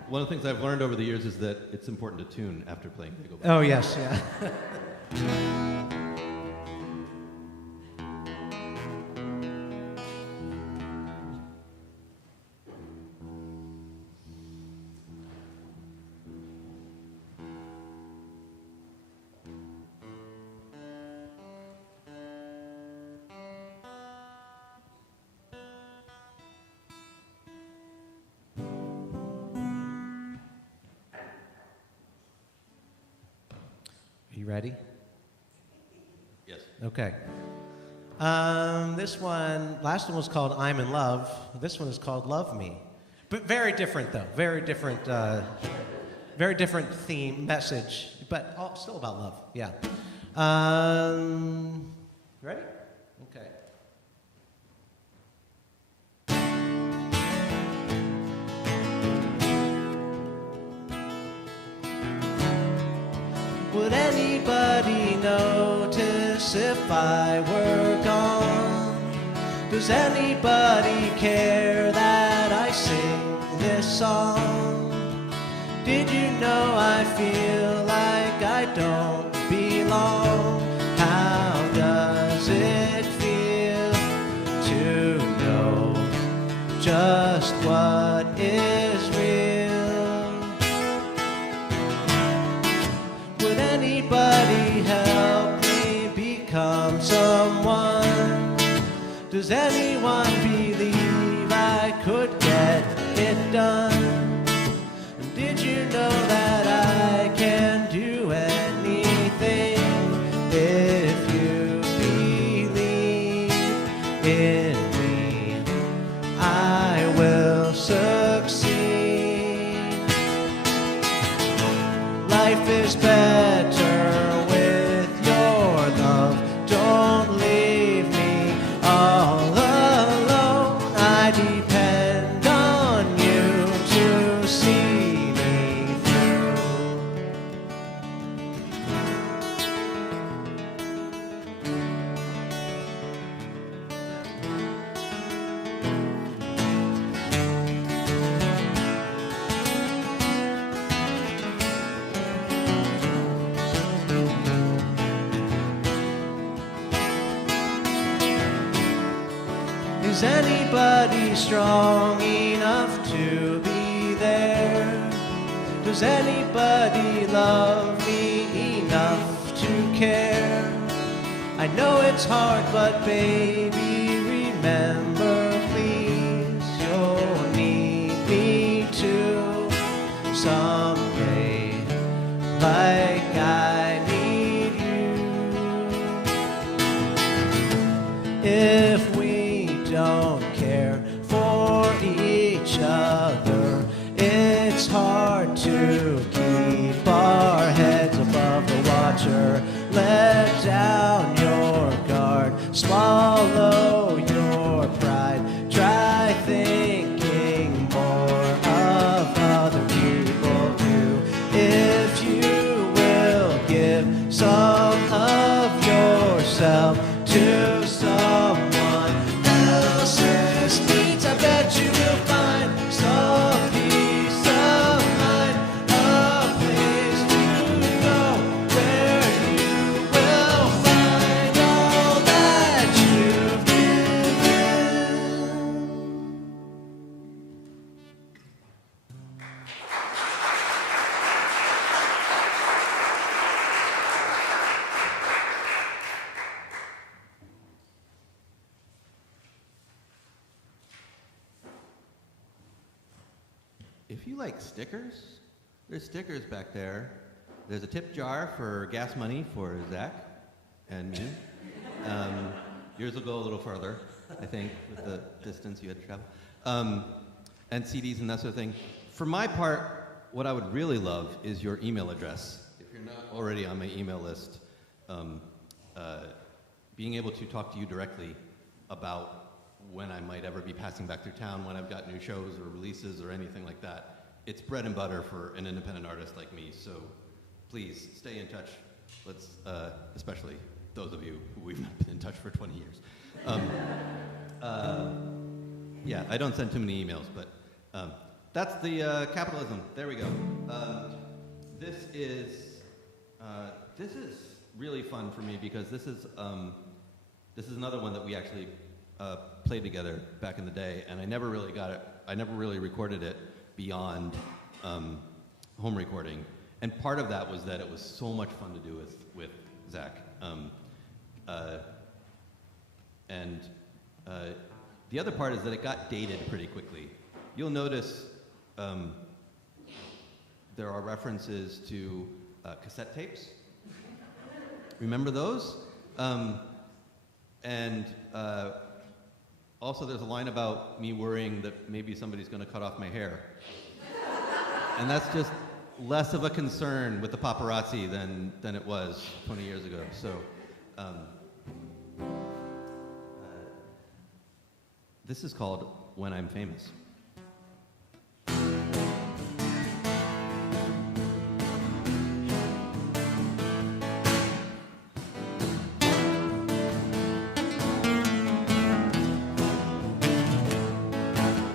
One of the things I've learned over the years is that it's important to tune after playing pickleball. Oh, yes, yeah. You ready? Yes. Okay. This one, last one was called I'm in Love. This one is called Love Me. But very different, though. Very different theme, message, but still about love. Yeah. Ready? Okay. Would anybody notice if I were gone? Does anybody care that I sing this song? Did you know I feel like I don't belong? How does it feel to know just what is real? Would anybody help me become someone? Does anyone believe I could get it done? And did you know that I can do anything if you believe in me? I will succeed. Life is better with your love. Don't leave me all alone. I depend on you to see me through. Is anybody strong enough to be there? Does anybody love me enough to care? I know it's hard, but baby, remember, please, you'll need me too someday, like I need you. If we don't care for each other, it's hard to keep our heads above the water. Let down your guard, swallow your pride, try thinking more of other people too. If you will give some of yourself to someone else's needs, I bet you will find some peace of mind, a place to go where you will find all that you've given. If you like stickers, there's stickers back there. There's a tip jar for gas money for Zack and me. Yours will go a little further, I think, with the distance you had to travel. And CDs and that sort of thing. For my part, what I would really love is your email address. If you're not already on my email list, being able to talk to you directly about when I might ever be passing back through town, when I've got new shows or releases or anything like that. It's bread and butter for an independent artist like me, so please stay in touch. Let's, especially those of you who we've not been in touch for 20 years. Yeah, I don't send too many emails, but That's the capitalism. There we go. This is really fun for me because this is another one that we actually played together back in the day, and I never really got it. I never really recorded it beyond home recording, and part of that was that it was so much fun to do with Zack. And the other part is that it got dated pretty quickly. You'll notice there are references to cassette tapes. Remember those? And also there's a line about me worrying that maybe somebody's going to cut off my hair. And that's just less of a concern with the paparazzi than it was 20 years ago. So this is called When I'm Famous.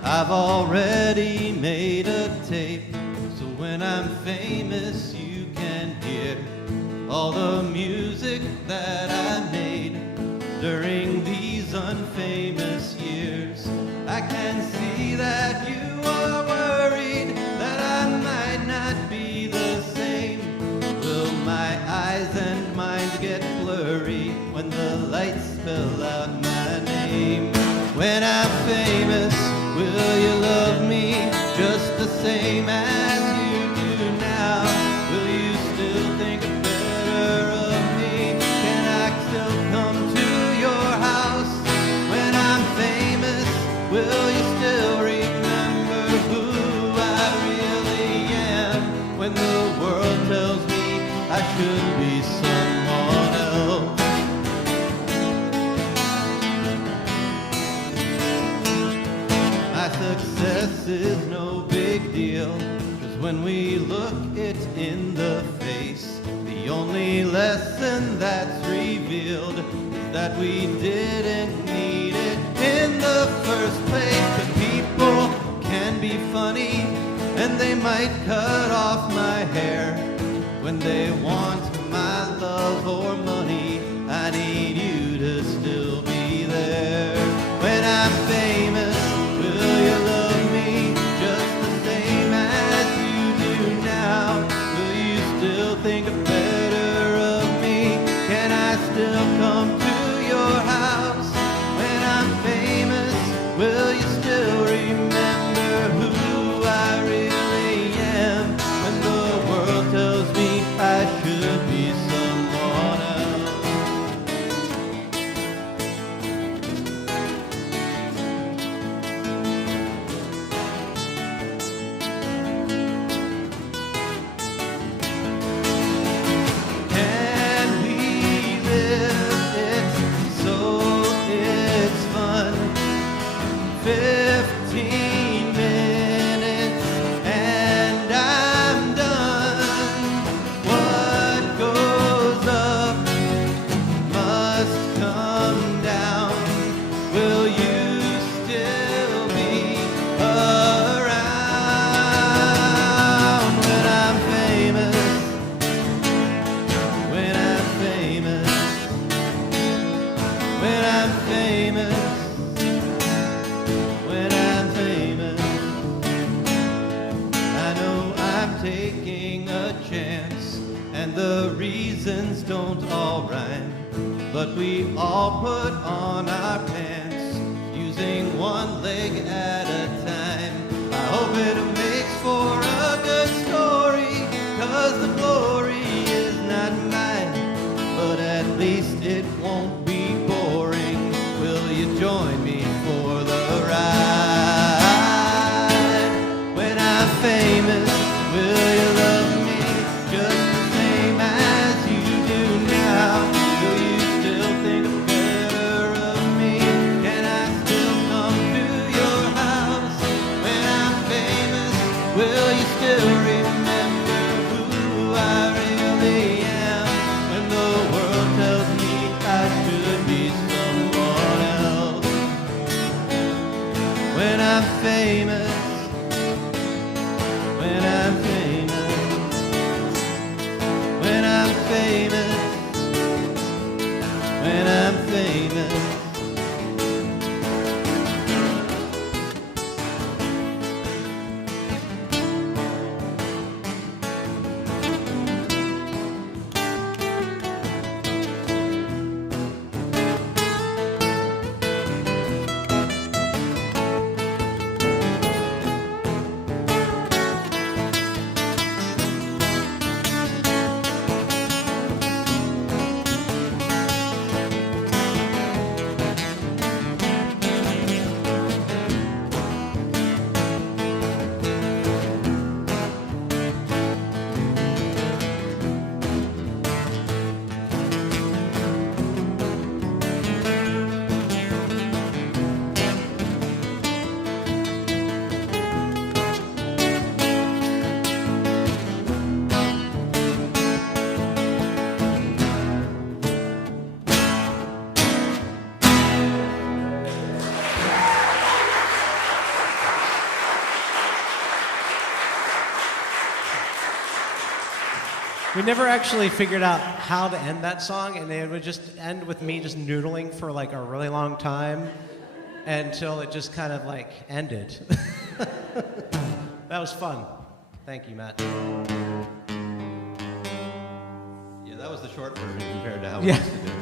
I've already made a tape, so when I'm famous you can hear all the music that I made during these unfamous years. I can see that you are worried that I might not be the same. Will my eyes and mind get blurry when the lights spell out my name? When I'm famous, will you love me just the same as you do now? Will you still think better of me? Can I still come to your house? When I'm famous, will you still remember who I really am? When the world tells me I should be someone else. My success is no big deal, 'cause when we look it in the face, the only lesson that's revealed is that we didn't need it in the first place. But people can be funny, and they might cut off my hair when they want my love or money. I need you to still be there. When I'm famous, will you love me just the same as you do now? Will you still think better of me? Can I still come to your house? When I'm famous, will you still remember who I really am? When the world tells me I should be someone else. Can we live it so it's fun? 15 minutes and I'm done. What goes up must come down. Will you still be around when I'm famous? When I'm famous, when I'm famous, when I'm famous. I know I'm taking a chance, and the reasons don't all rhyme, but we all put on our pants, using one leg at a time. I hope it makes for a good story, 'cause the glory is not mine, but at least it won't be boring. Will you join me for the ride? When I'm famous, will you love me just the same as you do now? Will you still think better of me? Can I still come to your house? When I'm famous, will you famous. We never actually figured out how to end that song, and it would just end with me just noodling for like a really long time until it just kind of like ended. That was fun. Thank you, Matt. Yeah, that was the short version compared to how we used to do it.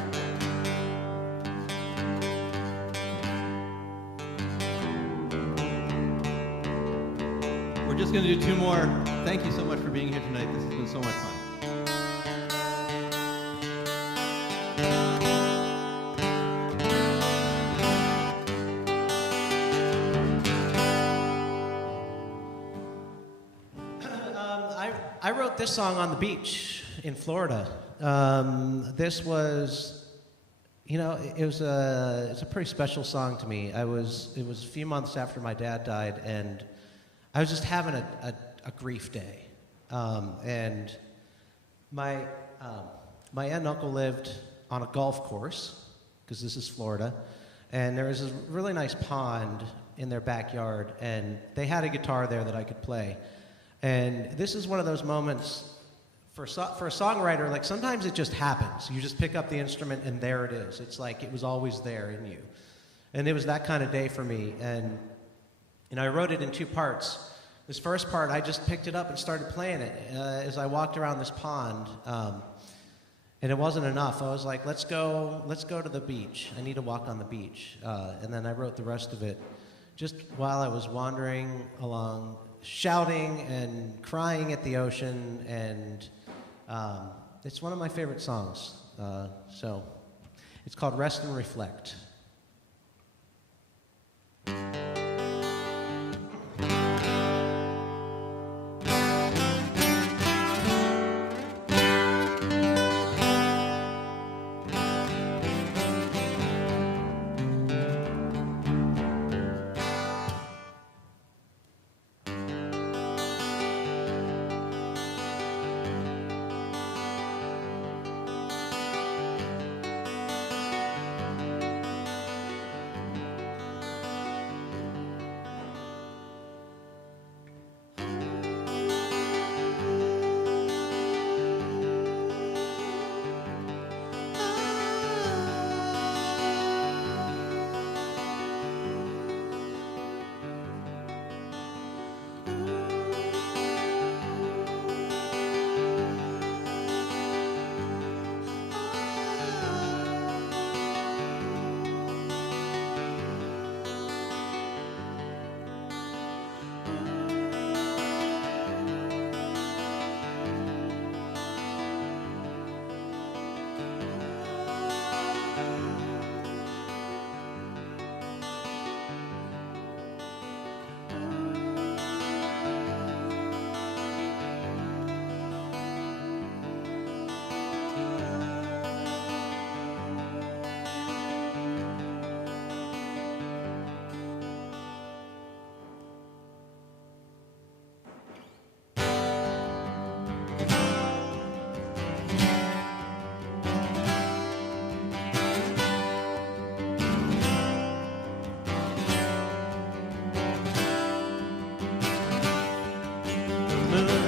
We're just going to do two more. Thank you so much for being here tonight. This has been so much fun. I wrote this song on the beach in Florida. This was, you know, it's a pretty special song to me. It was a few months after my dad died, and I was just having a grief day. And my aunt and uncle lived on a golf course, because this is Florida, and there was this really nice pond in their backyard, and they had a guitar there that I could play. And this is one of those moments for a songwriter, like sometimes it just happens. You just pick up the instrument and there it is. It's like it was always there in you. And it was that kind of day for me. And I wrote it in two parts. This first part, I just picked it up and started playing it as I walked around this pond. And it wasn't enough. I was like, let's go to the beach. I need to walk on the beach. And then I wrote the rest of it just while I was wandering along, shouting and crying at the ocean, and it's one of my favorite songs. So it's called Rest and Reflect.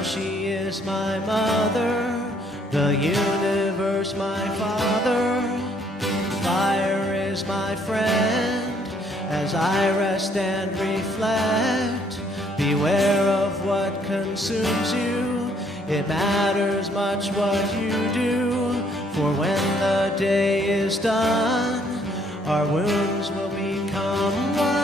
She is my mother, the universe my father, fire is my friend. As I rest and reflect, beware of what consumes you. It matters much what you do, for when the day is done, our wounds will become one.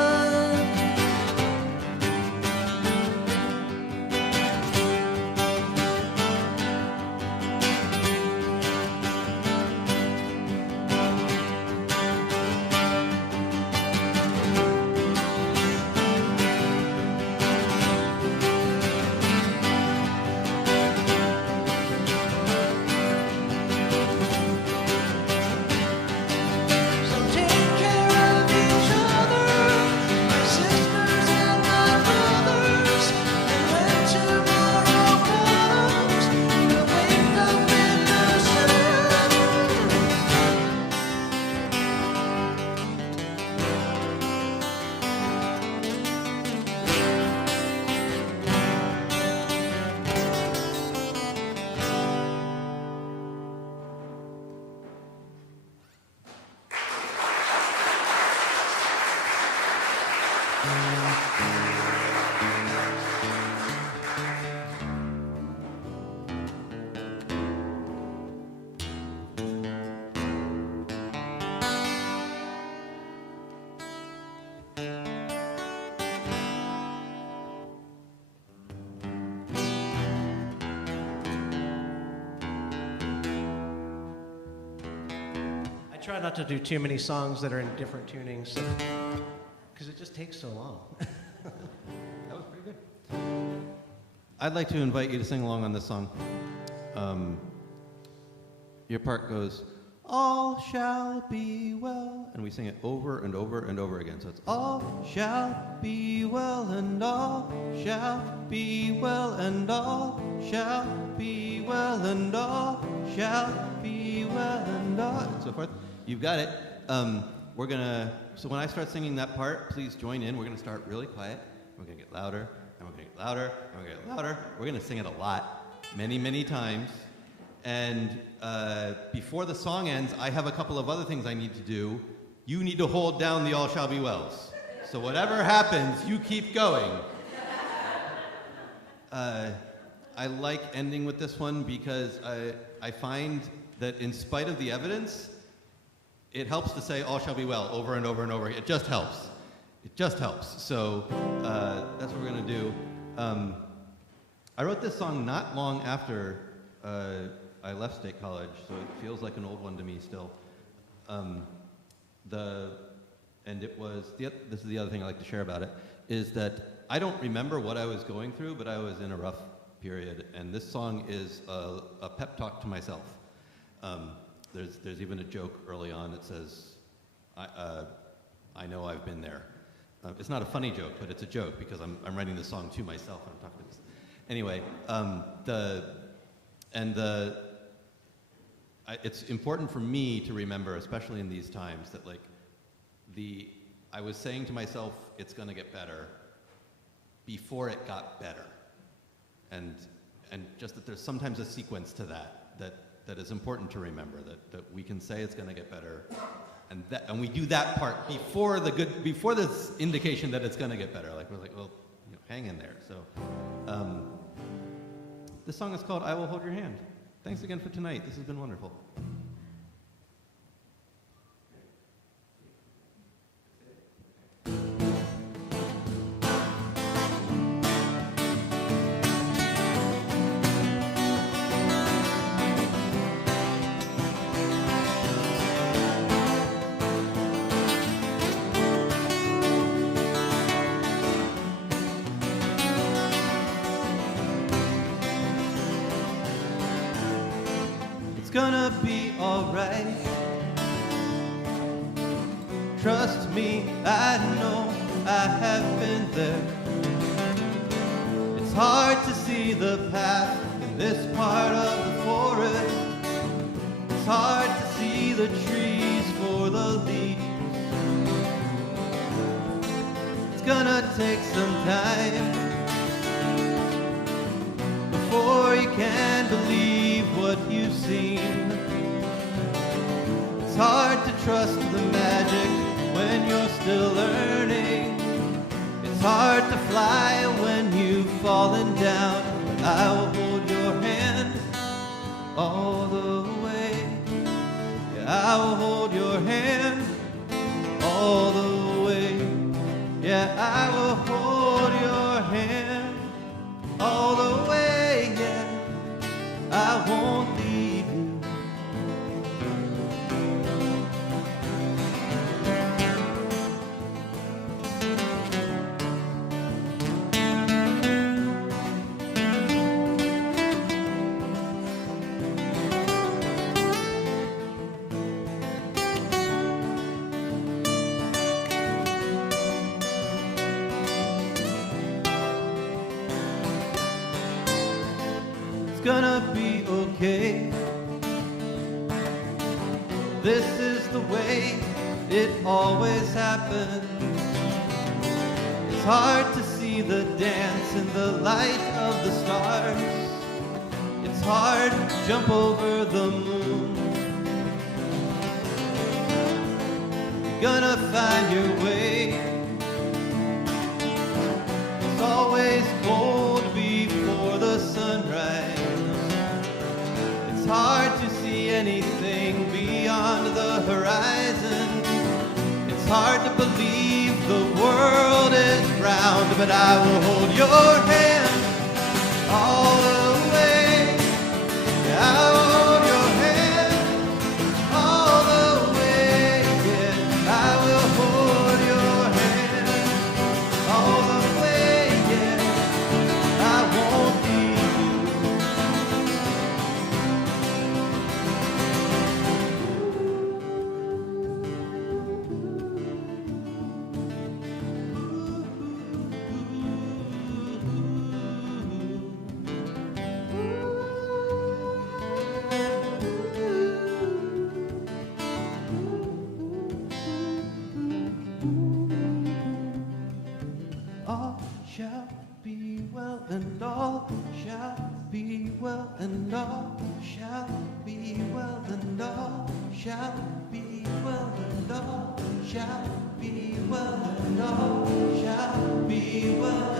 I try not to do too many songs that are in different tunings, because it just takes so long. That was pretty good. I'd like to invite you to sing along on this song. Your part goes, all shall be well, and we sing it over and over and over again. So it's all shall be well, and all shall be well, and all shall be well, and all shall be well, and all, and so forth. You've got it. So when I start singing that part, please join in. We're gonna start really quiet. We're gonna get louder, and we're gonna get louder, and we're gonna get louder. We're gonna sing it a lot, many, many times. And before the song ends, I have a couple of other things I need to do. You need to hold down the all shall be wells. So whatever happens, you keep going. I like ending with this one because I find that in spite of the evidence, it helps to say all shall be well over and over and over. It just helps. It just helps. So that's what we're going to do. I wrote this song not long after I left State College, so it feels like an old one to me still. This is the other thing I like to share about it, is that I don't remember what I was going through, but I was in a rough period, and this song is a pep talk to myself. There's even a joke early on that says, I know I've been there. It's not a funny joke, but it's a joke because I'm writing this song to myself when I'm talking to this. Anyway, it's important for me to remember, especially in these times, that I was saying to myself, it's going to get better before it got better, and just that there's sometimes a sequence to that is important to remember, that we can say it's going to get better, and we do that part before this indication that it's going to get better. Like we're like, well, hang in there. So this song is called "I Will Hold Your Hand." Thanks again for tonight. This has been wonderful. It's gonna be alright. Trust me, I know I have been there. It's hard to see the path in this part of the forest. It's hard to see the trees for the leaves. It's gonna take some time before you can believe what you've seen. It's hard to trust the magic still learning. It's hard to fly when you've fallen down, but I will hold your hand all the way. Yeah, I will hold your hand all the way. Yeah, I will hold your hand all the way. Yeah, I won't leave you. It's gonna be okay. This is the way it always happens. It's hard to see the dance in the light of the stars. It's hard to jump over the moon. You're gonna find your way. It's always cold before the sunrise. It's hard to see anything beyond the horizon. It's hard to believe the world is round, but I will hold your hand all the way. Yeah, I will hold your hand all the way. Yeah, I will hold your hand all the way. Yeah, I won't leave you. All shall be well, and all shall be well, and all shall be well, and all shall be well, and all shall be well, and all shall be well.